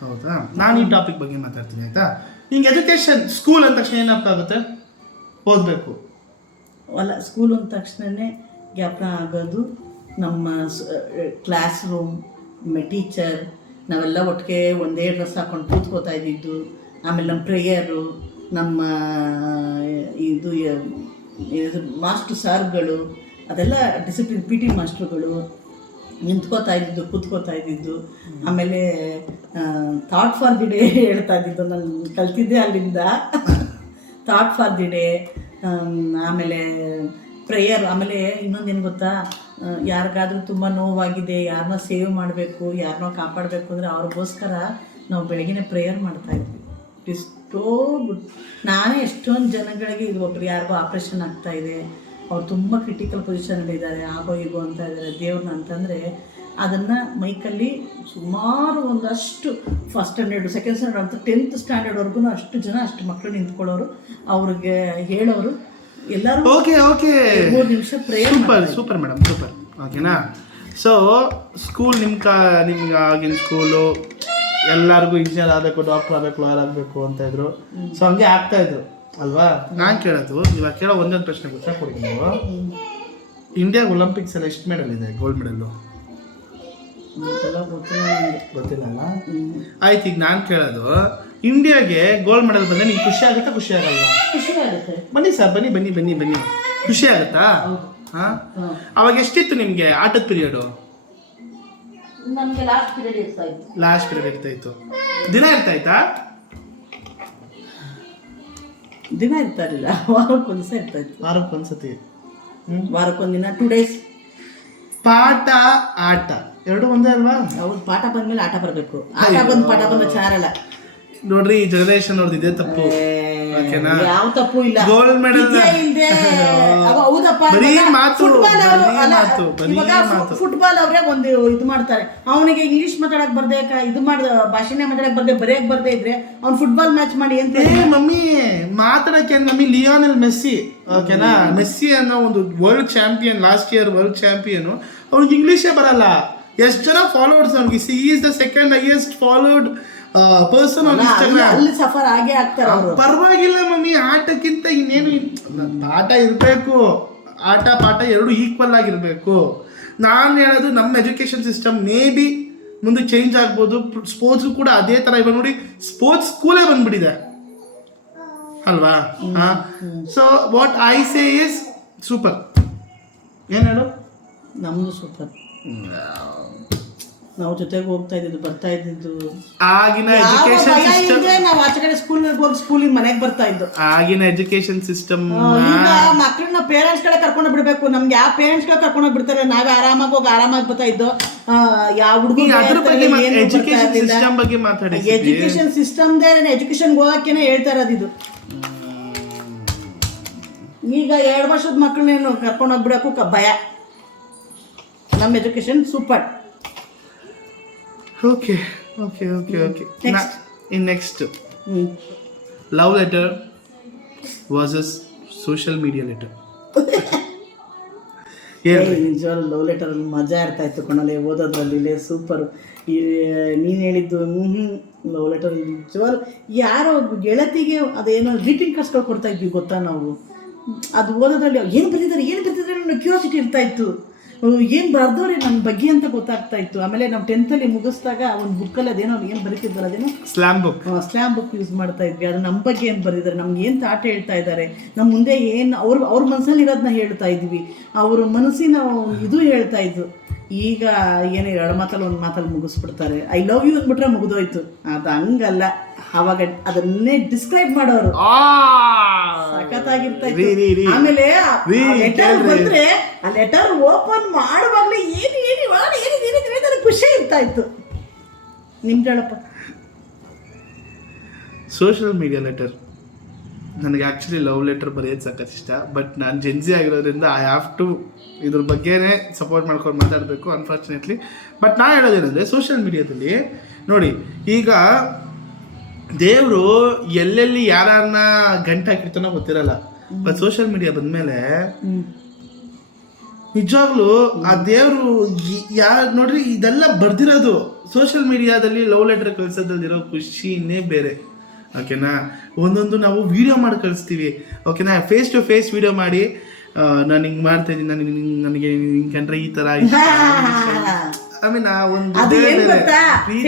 ಹೌದಾ, ನಾನು ಈ ಟಾಪಿಕ್ ಬಗ್ಗೆ ಮಾತಾಡ್ತೀನಿ ಆಯ್ತಾ. ಹಿಂಗೆ ಎಜುಕೇಶನ್ ಸ್ಕೂಲ್ ಅಂದ ತಕ್ಷಣ ಏನಪ್ಪಾಗುತ್ತೆ? ಓದಬೇಕು ಅಲ್ಲ, ಸ್ಕೂಲ್ ಅಂದ ತಕ್ಷಣವೇ ಜ್ಞಾಪನ ಆಗೋದು ನಮ್ಮ ಕ್ಲಾಸ್ ರೂಮ್, ಟೀಚರ್, ನಾವೆಲ್ಲ ಒಟ್ಟಿಗೆ ಒಂದೇ ಡ್ರೆಸ್ ಹಾಕೊಂಡು ಕೂತ್ಕೋತಾ ಇದ್ದಿದ್ದು. ಆಮೇಲೆ ನಮ್ಮ ಪ್ರೇಯರು, ನಮ್ಮ ಇದು ಮಾಸ್ಟ್ರು ಸಾರ್ಗಳು, ಅದೆಲ್ಲ ಡಿಸಿಪ್ಲಿನ್. PT ಮಾಸ್ಟ್ರುಗಳು ನಿಂತ್ಕೋತಾ ಇದ್ದಿದ್ದು, ಕೂತ್ಕೋತಾ ಇದ್ದಿದ್ದು. ಆಮೇಲೆ ಥಾಟ್ ಫಾರ್ ದಿ ಡೇ ಹೇಳ್ತಾ ಇದ್ದಿದ್ದು, ನಾನು ಕಲ್ತಿದ್ದೆ ಅಲ್ಲಿಂದ. ಥಾಟ್ ಫಾರ್ ದಿ ಡೇ, ಆಮೇಲೆ ಪ್ರೇಯರ್. ಆಮೇಲೆ ಇನ್ನೊಂದೇನು ಗೊತ್ತಾ, ಯಾರಿಗಾದ್ರೂ ತುಂಬ ನೋವಾಗಿದೆ, ಯಾರನ್ನ ಸೇವ್ ಮಾಡಬೇಕು, ಯಾರನ್ನೋ ಕಾಪಾಡಬೇಕು ಅಂದರೆ ಅವ್ರಿಗೋಸ್ಕರ ನಾವು ಬೆಳಗಿನ ಪ್ರೇಯರ್ ಮಾಡ್ತಾಯಿದ್ವಿ. ಎಷ್ಟೋ ನಾನೇ ಎಷ್ಟೊಂದು ಜನಗಳಿಗೆ, ಇದು ಒಬ್ರು ಯಾರಿಗೋ ಆಪ್ರೇಷನ್ ಆಗ್ತಾಯಿದೆ, ಅವ್ರು ತುಂಬ ಕ್ರಿಟಿಕಲ್ ಪೊಸಿಷನಲ್ಲಿದ್ದಾರೆ, ಆಗೋ ಈಗೋ ಅಂತ ಇದ್ದಾರೆ, ದೇವ್ರನ್ನ ಅಂತಂದರೆ ಅದನ್ನು ಮೈಕಲ್ಲಿ ಸುಮಾರು ಒಂದಷ್ಟು ಫಸ್ಟ್ ಸ್ಟ್ಯಾಂಡರ್ಡು, ಸೆಕೆಂಡ್ ಸ್ಟ್ಯಾಂಡರ್ಡ್ ಅಂತ 10th ಸ್ಟ್ಯಾಂಡರ್ಡ್ವರೆಗೂ ಅಷ್ಟು ಜನ, ಅಷ್ಟು ಮಕ್ಕಳು ನಿಂತ್ಕೊಳ್ಳೋರು, ಅವ್ರಿಗೆ ಹೇಳೋರು ಎಲ್ಲರೂ. ಓಕೆ 3 ನಿಮಿಷ ಪ್ರೇಯರ್. Super madam, super. ಓಕೆನಾ. ಸೊ ಸ್ಕೂಲ್ ನಿಮ್ಗೆ ಆಗಿನ ಸ್ಕೂಲು ಎಲ್ಲರಿಗೂ ಇಂಜಿನಿಯರ್ ಆಗಬೇಕು, ಡಾಕ್ಟರ್ ಆಗಬೇಕು, ಲಾಯರ್ ಆಗಬೇಕು ಅಂತ ಇದ್ರು. ಸೊ ಹಂಗೆ ಆಗ್ತಾ ಇದ್ರು ಅಲ್ವಾ? ನಾನು ಕೇಳೋದು, ಇವಾಗ ಕೇಳೋ ಒಂದೊಂದು ಪ್ರಶ್ನೆ ಉತ್ತರ ಕೊಡಿ ನೀವು. ಇಂಡಿಯಾಗೆ ಒಲಿಂಪಿಕ್ಸ್ ಎಲ್ಲ ಎಷ್ಟು ಮೆಡಲ್ ಇದೆ? ಗೋಲ್ಡ್ ಮೆಡಲ್ಲು ಗೊತ್ತಿಲ್ಲ ಅಲ್ಲ? ಆಯ್ತು, ಈಗ ನಾನು ಕೇಳೋದು, ಇಂಡಿಯಾಗೆ ಗೋಲ್ಡ್ ಮೆಡಲ್ ಬಂದರೆ ನಿಮ್ಗೆ ಖುಷಿ ಆಗುತ್ತಾ, ಖುಷಿ ಆಗಲ್ಲ? ಖುಷಿ ಆಗುತ್ತೆ. ಬನ್ನಿ ಸರ್, ಬನ್ನಿ. ಖುಷಿ ಆಗುತ್ತಾ? ಹಾಂ. ಅವಾಗ ಎಷ್ಟಿತ್ತು ನಿಮಗೆ ಆಟದ ಪೀರಿಯಡು? ನಮಗೆ ಲಾಸ್ಟ್ ಪೀರಿಯಡ್ ಇರ್ತಾ ಇತ್ತು. ದಿನ ಇರ್ತಾಯ್ತಾ? ದಿನ ಇರ್ತಾ ಇರಲಿಲ್ಲ, ವಾರಕ್ಕೊಂದ್ಸ ಇರ್ತಾ ಇತ್ತು. ವಾರಕ್ಕೊಂದ್ಸತಿ, ವಾರಕ್ಕೊಂದಿನ 2 days. ಪಾಠ ಆಟ ಎರಡು ಒಂದೇ ಅಲ್ವಾ? ಹೌದು, ಪಾಠ ಬಂದ್ಮೇಲೆ ಆಟ ಬರಬೇಕು. ಆಟ ಬಂದು ಪಾಠ ಬಂದ ಚಾರಲ್ಲ ನೋಡ್ರಿ. ಈ ಜನರೇಷನ್ ಅವ್ರದ್ದು ಇದೇ ತಪ್ಪು. ಯಾವ ತಪ್ಪು ಇಲ್ಲ. ಗೋಲ್ಡ್ ಮೆಡಲ್ ಹೌದಪ್ಪ. ಫುಟ್ಬಾಲ್ ಅವರೇ ಒಂದು ಇದು ಮಾಡ್ತಾರೆ. ಅವನಿಗೆ ಇಂಗ್ಲಿಷ್ ಮಾತಾಡಕ್ ಬರ್ದೆ, ಇದು ಭಾಷೆನೇ ಮಾತಾಡಕ್ ಬರ್ದೆ, ಬರೆಯಕ್ ಬರ್ದೆ ಇದ್ರೆ ಅವ್ನು ಫುಟ್ಬಾಲ್ ಮ್ಯಾಚ್ ಮಾಡಿ ಅಂತ ಮಮ್ಮಿ ಮಾತಾಡಕ್ಕೆ. ಮಮ್ಮಿ ಲಿಯೋನೆಲ್ ಮೆಸ್ಸಿ, ಓಕೆನಾ, ಮೆಸ್ಸಿ ಅನ್ನೋ ಒಂದು world champion, last year world champion. ಅವ್ನಿಗೆ ಇಂಗ್ಲೀಷೇ ಬರಲ್ಲ. ಎಷ್ಟು ಜನ ಫಾಲೋವರ್ಸ್ ಅವ್ನಿಗೆ? Is the second highest followed person on Instagram. ಅಲ್ಲಿ ಸಫರ್ ಆಗೇ ಆಗ್ತಾರೆ ಅವರು. ಪರವಾಗಿಲ್ಲ ಮಮ್ಮಿ, ಆಟಕ್ಕಿಂತ ಇನ್ನೇನು, ಆಟ ಇರಬೇಕು, ಆಟ ಪಾಠ ಎರಡು ಈಕ್ವಲ್ ಆಗಿರಬೇಕು. ನಾನು ಹೇಳೋದು, ನಮ್ಮ ಎಜುಕೇಷನ್ ಸಿಸ್ಟಮ್ ಮೇ ಬಿ ಮುಂದೆ ಚೇಂಜ್ ಆಗ್ಬೋದು. ಸ್ಪೋರ್ಟ್ಸ್ ಕೂಡ ಅದೇ ಥರ. ಇವಾಗ ನೋಡಿ, ಸ್ಪೋರ್ಟ್ಸ್ ಸ್ಕೂಲೇ ಬಂದ್ಬಿಟ್ಟಿದೆ ಅಲ್ವಾ? ಹಾಂ. So what I say is super. ಏನು ಹೇಳು? ನಮ್ಮದು ಸೂಪರ್. ನಾವು ಜೊತೆಗೆ ಹೋಗ್ತಾ ಇದ್ದಿದ್ದು, ಬರ್ತಾ ಇದ್ದಿದ್ದು. ಆಗಿನ ಎಜುಕೇಶನ್ ಸಿಸ್ಟಮ್, ನಾವು ಆಚೆ ಕಡೆ ಸ್ಕೂಲ್ಗೆ ಹೋಗಿ ಸ್ಕೂಲಿಗೆ ಮನೆಗೆ ಬರ್ತಾ ಇದ್ದು. ಆಗಿನ ಎಜುಕೇಶನ್ ಸಿಸ್ಟಮ್. ಈಗ ಮಕ್ಕಳನ್ನ ಪೇರೆಂಟ್ಸ್ ಕಡೆ ಕರ್ಕೊಂಡು ಬಿಡ್ಬೇಕು. ನಮ್ಗೆ ಯಾವ ಪೇರೆಂಟ್ಸ್ ಕಡೆ ಕರ್ಕೊಂಡು ಬಿಡ್ತಾರೆ? ನಾವೇ ಆರಾಮಾಗಿ ಹೋಗಿ ಆರಾಮಾಗಿ ಬರ್ತಾ ಇದ್ದು. ಯಾವ ಎಜುಕೇಶನ್ ಸಿಸ್ಟಮ್ದೇ ಎಜುಕೇಶನ್ಗೆ ಹೋಗಕ್ಕೇನೆ ಹೇಳ್ತಾ ಇರೋದು ಇದು. ಈಗ 2 ವರ್ಷದ ಮಕ್ಕಳನ್ನೇನು ಕರ್ಕೊಂಡು ಹೋಗ್ಬಿಡಕ್ಕೂ ಭಯ. ನಮ್ಮ education super. Okay okay okay okay Next. Next love letter versus social media letter. ನಿಜವಾಗ್ಲೂ ಲವ್ ಲೆಟರಲ್ಲಿ ಮಜಾ ಇರ್ತಾ ಇತ್ತು ಕಣಲೆ ಓದೋದ್ರಲ್ಲಿ ಸೂಪರು. ನೀನು ಹೇಳಿದ್ದು ಲವ್ ಲೆಟರ್ ನಿಜವಾಗ್ಲೂ ಯಾರೋ ಗೆಳತಿಗೆ ಅದೇನೋ ಗ್ರೀಟಿಂಗ್ ಕಾರ್ಡ್ಸ್ಗಳು ಕೊಡ್ತಾ ಇದ್ವಿ ಗೊತ್ತಾ ನಾವು. ಅದು ಓದೋದ್ರಲ್ಲಿ ಏನು ಬರೆದಿದ್ದಾರೆ ಅನ್ನೋ ಕ್ಯೂರಿಯಾಸಿಟಿ ಇರ್ತಾ ಇತ್ತು. ಏನು ಬರ್ದವ್ರೆ ನನ್ನ ಬಗ್ಗೆ ಅಂತ ಗೊತ್ತಾಗ್ತಾ ಇತ್ತು. ಆಮೇಲೆ ನಾವು 10th ಮುಗಿಸಿದಾಗ ಒಂದು ಬುಕ್ಕಲ್ಲಿ ಅದೇನೋ ಏನು ಬರೀತಿದ್ದಾರೆ, ಅದೇನೋ ಸ್ಲ್ಯಾಮ್ ಬುಕ್ ಯೂಸ್ ಮಾಡ್ತಾ ಇದ್ವಿ. ಅದು ನಮ್ಮ ಬಗ್ಗೆ ಏನು ಬರೆದಿದ್ದಾರೆ, ನಮ್ಗೆ ಏನು ತಾಟ ಹೇಳ್ತಾ ಇದ್ದಾರೆ, ನಮ್ಮ ಮುಂದೆ ಏನು ಅವ್ರ ಮನಸ್ಸಲ್ಲಿ ಇರೋದನ್ನ ಹೇಳ್ತಾ ಇದ್ವಿ, ಅವ್ರ ಮನಸ್ಸಿನ ಇದು ಹೇಳ್ತಾ ಇದ್ದು. ಈಗ ಏನು 2 ಮಾತಲ್ಲಿ 1 ಮಾತಲ್ಲಿ ಮುಗಿಸ್ಬಿಡ್ತಾರೆ. ಐ ಲವ್ ಯು ಅಂದ್ಬಿಟ್ರೆ ಮುಗಿದೋಯ್ತು. ಅದು ಹಂಗಲ್ಲ, ಅವಾಗ ಅದನ್ನೇ ಡಿಸ್ಕ್ರೈಬ್ ಮಾಡೋರು ಸಖತ್ತಾಗಿರ್ತಾ ಇತ್ತು. ಆಮೇಲೆ ಲೆಟರ್ ಬಂದ್ರೆ ಆ ಲೆಟರ್ ಓಪನ್ ಮಾಡುವಾಗಲೇ ಏನು ಖುಷಿ ಇರ್ತಾ ಇತ್ತು. ನಿಮ್ದು ಹೇಳಪ್ಪ. ಸೋಷಿಯಲ್ ಮೀಡಿಯಾ ಲೆಟರ್ ನನಗೆ ಆ್ಯಕ್ಚುಲಿ ಲವ್ ಲೆಟರ್ ಬರೆಯೋದು ಸಖತ್ ಇಷ್ಟ. ಬಟ್ ನಾನು ಜೆನ್ಸಿ ಆಗಿರೋದ್ರಿಂದ ಐ ಹ್ಯಾವ್ ಟು ಇದ್ರ ಬಗ್ಗೆನೇ ಸಪೋರ್ಟ್ ಮಾಡ್ಕೊಂಡು ಮಾತಾಡಬೇಕು ಅನ್ಫಾರ್ಚುನೇಟ್ಲಿ. ಬಟ್ ನಾನು ಹೇಳೋದೇನೆಂದರೆ ಸೋಷಿಯಲ್ ಮೀಡಿಯಾದಲ್ಲಿ ನೋಡಿ, ಈಗ ದೇವರು ಎಲ್ಲೆಲ್ಲಿ ಯಾರನ್ನ ಗಂಟೆ ಹಾಕಿರ್ತಾನೋ ಗೊತ್ತಿರಲ್ಲ. ಬಟ್ ಸೋಷಿಯಲ್ ಮೀಡಿಯಾ ಬಂದಮೇಲೆ ನಿಜವಾಗ್ಲೂ ಆ ದೇವರು ನೋಡ್ರಿ ಇದೆಲ್ಲ ಬರ್ದಿರೋದು ಸೋಷಿಯಲ್ ಮೀಡಿಯಾದಲ್ಲಿ. ಲವ್ ಲೆಟರ್ ಕಳ್ಸೋದ್ರಲ್ಲಿರೋ ಖುಷಿನೇ ಬೇರೆ. ಓಕೆನಾ, ಒಂದೊಂದು ನಾವು ವಿಡಿಯೋ ಮಾಡಿ ಕಳಿಸ್ತೀವಿ. ಓಕೆನಾ, ಫೇಸ್ ಟು ಫೇಸ್ ವಿಡಿಯೋ ಮಾಡಿ ನಾನು ಹಿಂಗೆ ಮಾಡ್ತಾ ಇದ್ದೀನಿ, ನನಗೆ ಹಿಂಗೆ ಕಂಡ್ರೆ ಈ ಥರ I mean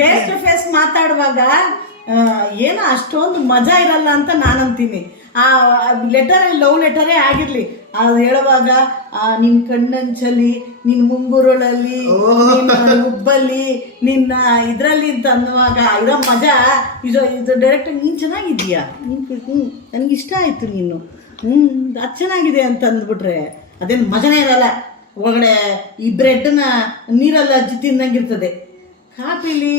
face to face ಮಾತಾಡುವಾಗ ಏನೋ ಅಷ್ಟೊಂದು ಮಜಾ ಇರಲ್ಲ ಅಂತ ನಾನು ಅಂತೀನಿ. ಆ ಲೆಟರಲ್ಲಿ ಲವ್ ಲೆಟರೇ ಆಗಿರಲಿ, ಅದು ಹೇಳುವಾಗ ನಿನ್ನ ಕಣ್ಣಂಚಲಿ, ನಿನ್ನ ಮುಂಗುರುಳಲ್ಲಿ, ನಿನ್ನ ಹುಬ್ಬಲ್ಲಿ, ನಿನ್ನ ಇದರಲ್ಲಿ ಅಂತ ಅನ್ನುವಾಗ ಇರೋ ಮಜಾ ಇದು ಡೈರೆಕ್ಟಾಗಿ ನೀನು ಚೆನ್ನಾಗಿದ್ದೀಯಾ, ನನಗಿಷ್ಟ ಆಯಿತು, ನೀನು ಅದು ಚೆನ್ನಾಗಿದೆ ಅಂತ ಅಂದ್ಬಿಟ್ರೆ ಅದೇನು ಮಜಾನೇ ಇರಲ್ಲ. ಒಳಗಡೆ ಈ ಬ್ರೆಡ್ನ ನೀರಲ್ಲಿ ಅಜ್ಜಿ ತಿಂದಂಗಿರ್ತದೆ, ಕಾಫಿಲಿ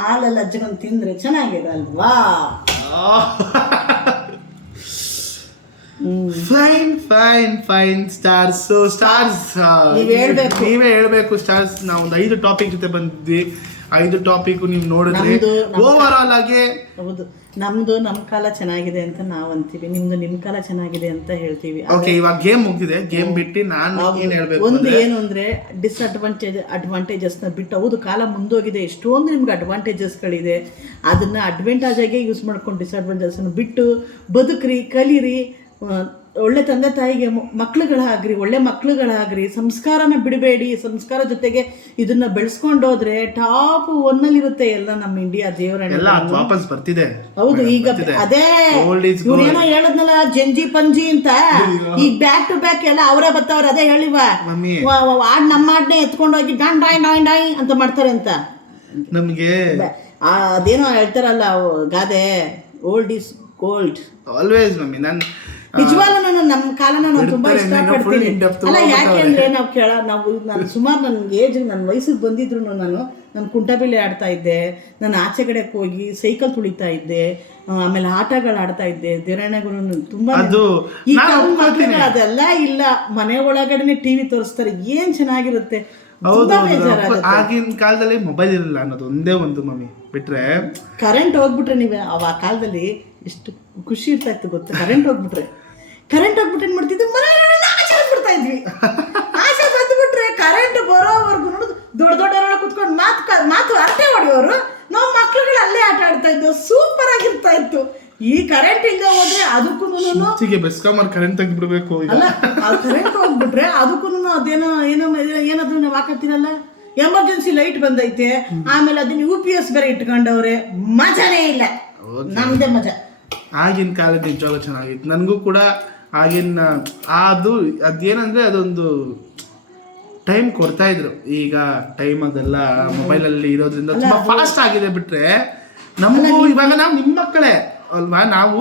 ಹಾಲಲ್ಲಿ ಅಜ್ಜಕೊಂಡು ತಿಂದರೆ ಚೆನ್ನಾಗಿರಲ್ವಾ? Fine fine fine stars. So stars ನೀವೇ ಹೇಳ್ಬೇಕು ಸ್ಟಾರ್ಸ್. ನಾವು ಒಂದು 5 ಟಾಪಿಕ್ ಜೊತೆ ಬಂದಿದ್ವಿ. 5 ಟಾಪಿಕ್ ನೀವು ನೋಡಿದ್ರೆ ಓವರ್ ಆಲ್ ಆಗಿ ಹೌದು, ನಮ್ದು ನಮ್ಮ ಕಾಲ ಚೆನ್ನಾಗಿದೆ ಅಂತ ನಾವು ಅಂತೀವಿ, ನಿಮ್ದು ನಿಮ್ಮ ಕಾಲ ಚೆನ್ನಾಗಿದೆ ಅಂತ ಹೇಳ್ತೀವಿ. ಓಕೆ, ಇವಾಗ ಗೇಮ್ ಮುಗಿದಿದೆ. ಗೇಮ್ ಬಿಟ್ಟು ನಾನು ಏನು ಹೇಳ್ಬೇಕು ಒಂದು ಏನು ಅಂದ್ರೆ ಅಡ್ವಾಂಟೇಜಸ್ನ ಬಿಟ್ಟು, ಹೌದು ಕಾಲ ಮುಂದೋಗಿದೆ, ಎಷ್ಟೊಂದು ನಿಮ್ಗೆ ಅಡ್ವಾಂಟೇಜಸ್ಗಳಿದೆ, ಅದನ್ನ ಅಡ್ವಾಂಟೇಜ್ ಆಗಿ ಯೂಸ್ ಮಾಡ್ಕೊಂಡು ಡಿಸ್ಅಡ್ವಾಂಟೇಜಸ್ನ ಬಿಟ್ಟು ಬದುಕ್ರಿ, ಕಲೀರಿ. ಒಳ್ಳೆ ತಂದೆ ತಾಯಿಗೆ ಮಕ್ಳುಗಳಾಗ್ರಿ, ಒಳ್ಳೆ ಮಕ್ಳುಗಳಾಗ್ರಿ, ಸಂಸ್ಕಾರನ ಬಿಡಬೇಡಿ. ಸಂಸ್ಕಾರ ಜೊತೆಗೆ ಇದನ್ನ ಬೆಳೆಸ್ಕೊಂಡೋದ್ರೆ ಟಾಪ್ 1 ಎಲ್ಲ ನಮ್ಮ ಇಂಡಿಯಾ. ದೇವರ ವಾಪಸ್ ಬರ್ತಿದೆ. ಹೌದು, ಈಗ ಅದೇ ಇವ್ರೇನೋ ಹೇಳದ್ನಲ್ಲ ಜಂಜಿ ಪಂಜಿ ಅಂತ, ಈಗ ಬ್ಯಾಕ್ ಟು ಬ್ಯಾಕ್ ಎಲ್ಲ ಅವರೇ ಬರ್ತಾವ್ರೆ. ಅದೇ ಹೇಳಿವ ನಮ್ಮ ಆಡ್ನೆ ಎತ್ಕೊಂಡೋಗಿ ಡಾಯ್ ಅಂತ ಮಾಡ್ತಾರೆ ಅಂತ. ನಮ್ಗೆ ಅದೇನೋ ಹೇಳ್ತಾರಲ್ಲ ಗಾದೆ, old is gold always. Mummy ನಾನು ನಿಜವಾಗ್ಲೂ ನಮ್ಮ ಕಾಲನ ನಾನು ತುಂಬಾ ಇಷ್ಟಪಡ್ತೀನಿ. ಅಲ್ಲ ಯಾಕೆ ಅಂದ್ರೆ ನಾನು ಸುಮಾರು ನನ್ನ ಏಜ್, ನನ್ನ ವಯಸ್ಸಿಗೆ ಬಂದಿದ್ರು ನಾನು ಕುಂಟಬಿಲ್ಲೆ ಆಡ್ತಾ ಇದ್ದೆ, ನಾನು ಆಚೆ ಕಡೆಗೆ ಹೋಗಿ ಸೈಕಲ್ ತುಳಿತಾ ಇದ್ದೆ, ಆಮೇಲೆ ಆಟಗಳು ಆಡ್ತಾ ಇದ್ದೆ. ದೇವರಾಣೆಗಳು ತುಂಬಾ ಅದೆಲ್ಲ ಇಲ್ಲ, ಮನೆ ಒಳಗಡೆ ಟಿವಿ ತೋರಿಸ್ತಾರೆ, ಏನ್ ಚೆನ್ನಾಗಿರುತ್ತೆ. ಆಗಿನ ಕಾಲದಲ್ಲಿ ಮೊಬೈಲ್ ಇರಲಿಲ್ಲ ಅನ್ನೋದು ಒಂದೇ ಒಂದು ಮಮ್ಮಿ ಬಿಟ್ರೆ. ಕರೆಂಟ್ ಹೋಗ್ಬಿಟ್ರೆ ನೀವು ಆ ಕಾಲದಲ್ಲಿ ಎಷ್ಟು ಖುಷಿ ಇರ್ತಾ ಇತ್ತು ಗೊತ್ತಾ? ಕರೆಂಟ್ ಹೋಗ್ಬಿಟ್ರೆ ಏನ್ ಮಾಡ್ತಿದ್ವಿ, ಮನೆಯಲ್ಲ ಆಚೆ ಬಂದ್ಬಿಡ್ತಾ ಇದ್ವಿ. ಆಚೆ ಬಂದ್ಬಿಟ್ರೆ ಕರೆಂಟ್ ಬರೋವರೆಗೂ ನೋಡುದು, ದೊಡ್ಡವರೆಲ್ಲ ಕುತ್ಕೊಂಡು ಮಾತು ಅರ್ಥ ಹೊಡೆಯೋರು, ನಾವು ಮಕ್ಳುಗಳು ಅಲ್ಲೇ ಆಟ ಆಡ್ತಾ ಇದ್ವು, ಸೂಪರ್ ಆಗಿರ್ತಾ ಇತ್ತು. ಈ ಕರೆಂಟ್ ಇಲ್ಲ ಹೋದ್ರೆ ಅದಕ್ಕೂ ಬೆಸ್ಕಾಮರ್ ಕರೆಂಟ್ ತೆಗ್ದ್ಬಿಡ್ಬೇಕು. ಅಲ್ಲ, ಕರೆಂಟ್ ಹೋಗ್ಬಿಟ್ರೆ ಅದಕ್ಕೂ ಅದೇನೋ ಏನಾದ್ರೂ ನಾವು ಹಾಕತ್ತಿರಲ್ಲ, ಎಮರ್ಜೆನ್ಸಿ ಲೈಟ್ ಬಂದೈತೆ, ಆಮೇಲೆ ಅದನ್ನ UPS ಬೇರೆ ಇಟ್ಕೊಂಡವ್ರೆ, ಮಜಾನೇ ಇಲ್ಲ. ನಮ್ದೇ ಮಜಾ. ಆಗಿನ ಕಾಲದ ನಿಜವಾಗ್ಲೂ ಚೆನ್ನಾಗಿತ್ತು. ನನಗೂ ಕೂಡ ಆಗಿನ ಅದೇನಂದ್ರೆ ಅದೊಂದು ಟೈಮ್ ಕೊಡ್ತಾ ಇದ್ರು. ಈಗ ಟೈಮ್ ಅದೆಲ್ಲ ಮೊಬೈಲಲ್ಲಿ ಇರೋದ್ರಿಂದ ತುಂಬಾ ಫಾಸ್ಟ್ ಆಗಿದೆ. ಬಿಟ್ರೆ ನಮಗೂ ಇವಾಗ ನಾವು ನಿಮ್ಮ ಮಕ್ಕಳೇ ಅಲ್ವಾ, ನಾವು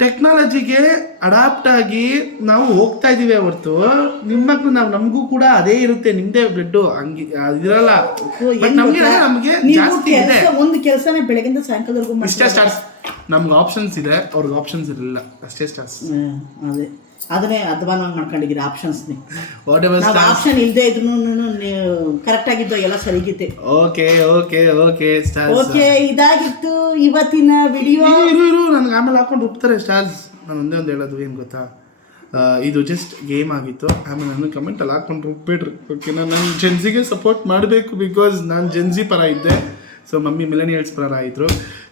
ಟೆಕ್ನಾಲಜಿಗೆ ಅಡಾಪ್ಟ್ ಆಗಿ ನಾವು ಹೋಗ್ತಾ ಇದೀವಿ ಹೊರತು ನಿಮ್ಮ ಮಕ್ಕಳು ನಮಗೂ ಕೂಡ ಅದೇ ಇರುತ್ತೆ, ನಿಮ್ದೇ ಬ್ಲಡ್ ಹಂಗೆ ಇದಿರಲ್ಲ. ನಮಗೆ ಜಾಸ್ತಿ ಇದೆ. ಒಂದು ಕೆಲಸನೇ ಬೆಳಗಿಂದ ಸಾಯಂಕಾಲವರೆಗೂ ಇಷ್ಟ ಸ್ಟಾರ್ಟ್ ನಮ್ಗೆ ಆಪ್ಷನ್ಸ್ ಇದೆ, ಅವ್ರಿಗೆ ಆಪ್ಷನ್ಸ್ ಇರಲಿಲ್ಲ ಅಷ್ಟೇ ಸ್ಟಾರ್ಸ್. ಅದೇ ಅದನ್ನೇ ಅಧ್ವಾನ ಮಾಡ್ಕೊಂಡಿದ್ದೀರಿ ಆಪ್ಷನ್ಸ್ನೇ. ವಾಟ್ ಎವರ್ ನಾವು ಆಪ್ಷನ್ ಇಲ್ಲದೆ ಇದ್ರು ಕರೆಕ್ಟ್ ಆಗಿದ್ದು ಎಲ್ಲ ಸರಿಗಿತ್ತೆ. Okay okay okay stars. Okay, ಇದಾಗಿತ್ತು ಇವತ್ತಿನ ವಿಡಿಯೋ. ಇರು ನನಗೆ ಆಮೇಲೆ ಹಾಕೊಂಡು ರುಬ್ತಾರೆ ಸ್ಟಾರ್ಸ್. ನಾನು ಒಂದೇ ಒಂದು ಹೇಳೋದು ಏನು ಗೊತ್ತಾ, ಇದು ಜಸ್ಟ್ ಗೇಮ್ ಆಗಿತ್ತು. ಆಮೇಲೆ ನಾನು ಕಮೆಂಟಲ್ಲಿ ಹಾಕೊಂಡು ರುಬ್ಬೇಡ್ರಿ. ಓಕೆನಾ, ನಾನು ಜೆನ್ಸಿಗೆ ಸಪೋರ್ಟ್ ಮಾಡಬೇಕು ಬಿಕಾಸ್ ನಾನು ಜೆನ್ಸಿ ಪರ ಇದ್ದೆ. ಸೊ ಮಮ್ಮಿ ಮಿಲೆನಿಯಲ್ಸ್ ಪರ ಆಯಿತು.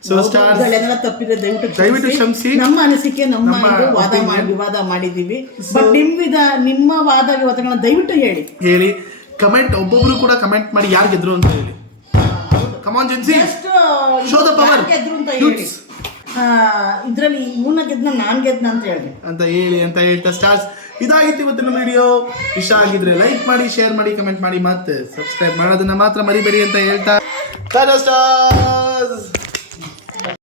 ಸೊ ಸ್ಟಾರ್ಸ್ ತಪ್ಪಿದ್ರೆ ದಯವಿಟ್ಟು ಕ್ಷಮಿಸಿ. ನಮ್ಮ ಅನಿಸಿಕೆ ನಮ್ಮ ಇದು ವಿವಾದ ಮಾಡಿದ್ದೀವಿ. ಬಟ್ ನಿಮ್ಮ ವಾದ ವಿವಾದಗಳನ್ನ ದಯವಿಟ್ಟು ಹೇಳಿ. ಕಮೆಂಟ್ ಒಬ್ಬೊಬ್ರು ಕೂಡ ಕಮೆಂಟ್ ಮಾಡಿ ಯಾರು ಗೆದ್ರು ಅಂತ ಹೇಳಿ. ಕಮಾನ್ ಜೆನ್ಸಿ, ಶೋ ದ ಪವರ್ ಗೆದ್ರು ಅಂತ ಹೇಳಿ. ಇದರಲ್ಲಿ ಇವನ್ನ ಗೆದ್ನ ನಾನ್ ಗೆದ್ನ ಅಂತ ಹೇಳಿ ಅಂತ ಹೇಳ್ತಾ ಸ್ಟಾರ್ಸ್ ಇದಾಗಿತ್ತು ಇವತ್ತಿನ ವಿಡಿಯೋ. ಇಷ್ಟ ಆಗಿದ್ರೆ ಲೈಕ್ ಮಾಡಿ, ಶೇರ್ ಮಾಡಿ, ಕಮೆಂಟ್ ಮಾಡಿ, ಮತ್ತೆ ಸಬ್ಸ್ಕ್ರೈಬ್ ಮಾಡೋದನ್ನ ಮಾತ್ರ ಮರಿಬೇಡಿ ಅಂತ ಹೇಳ್ತಾ ಸ್ಟಾರ್ಸ್.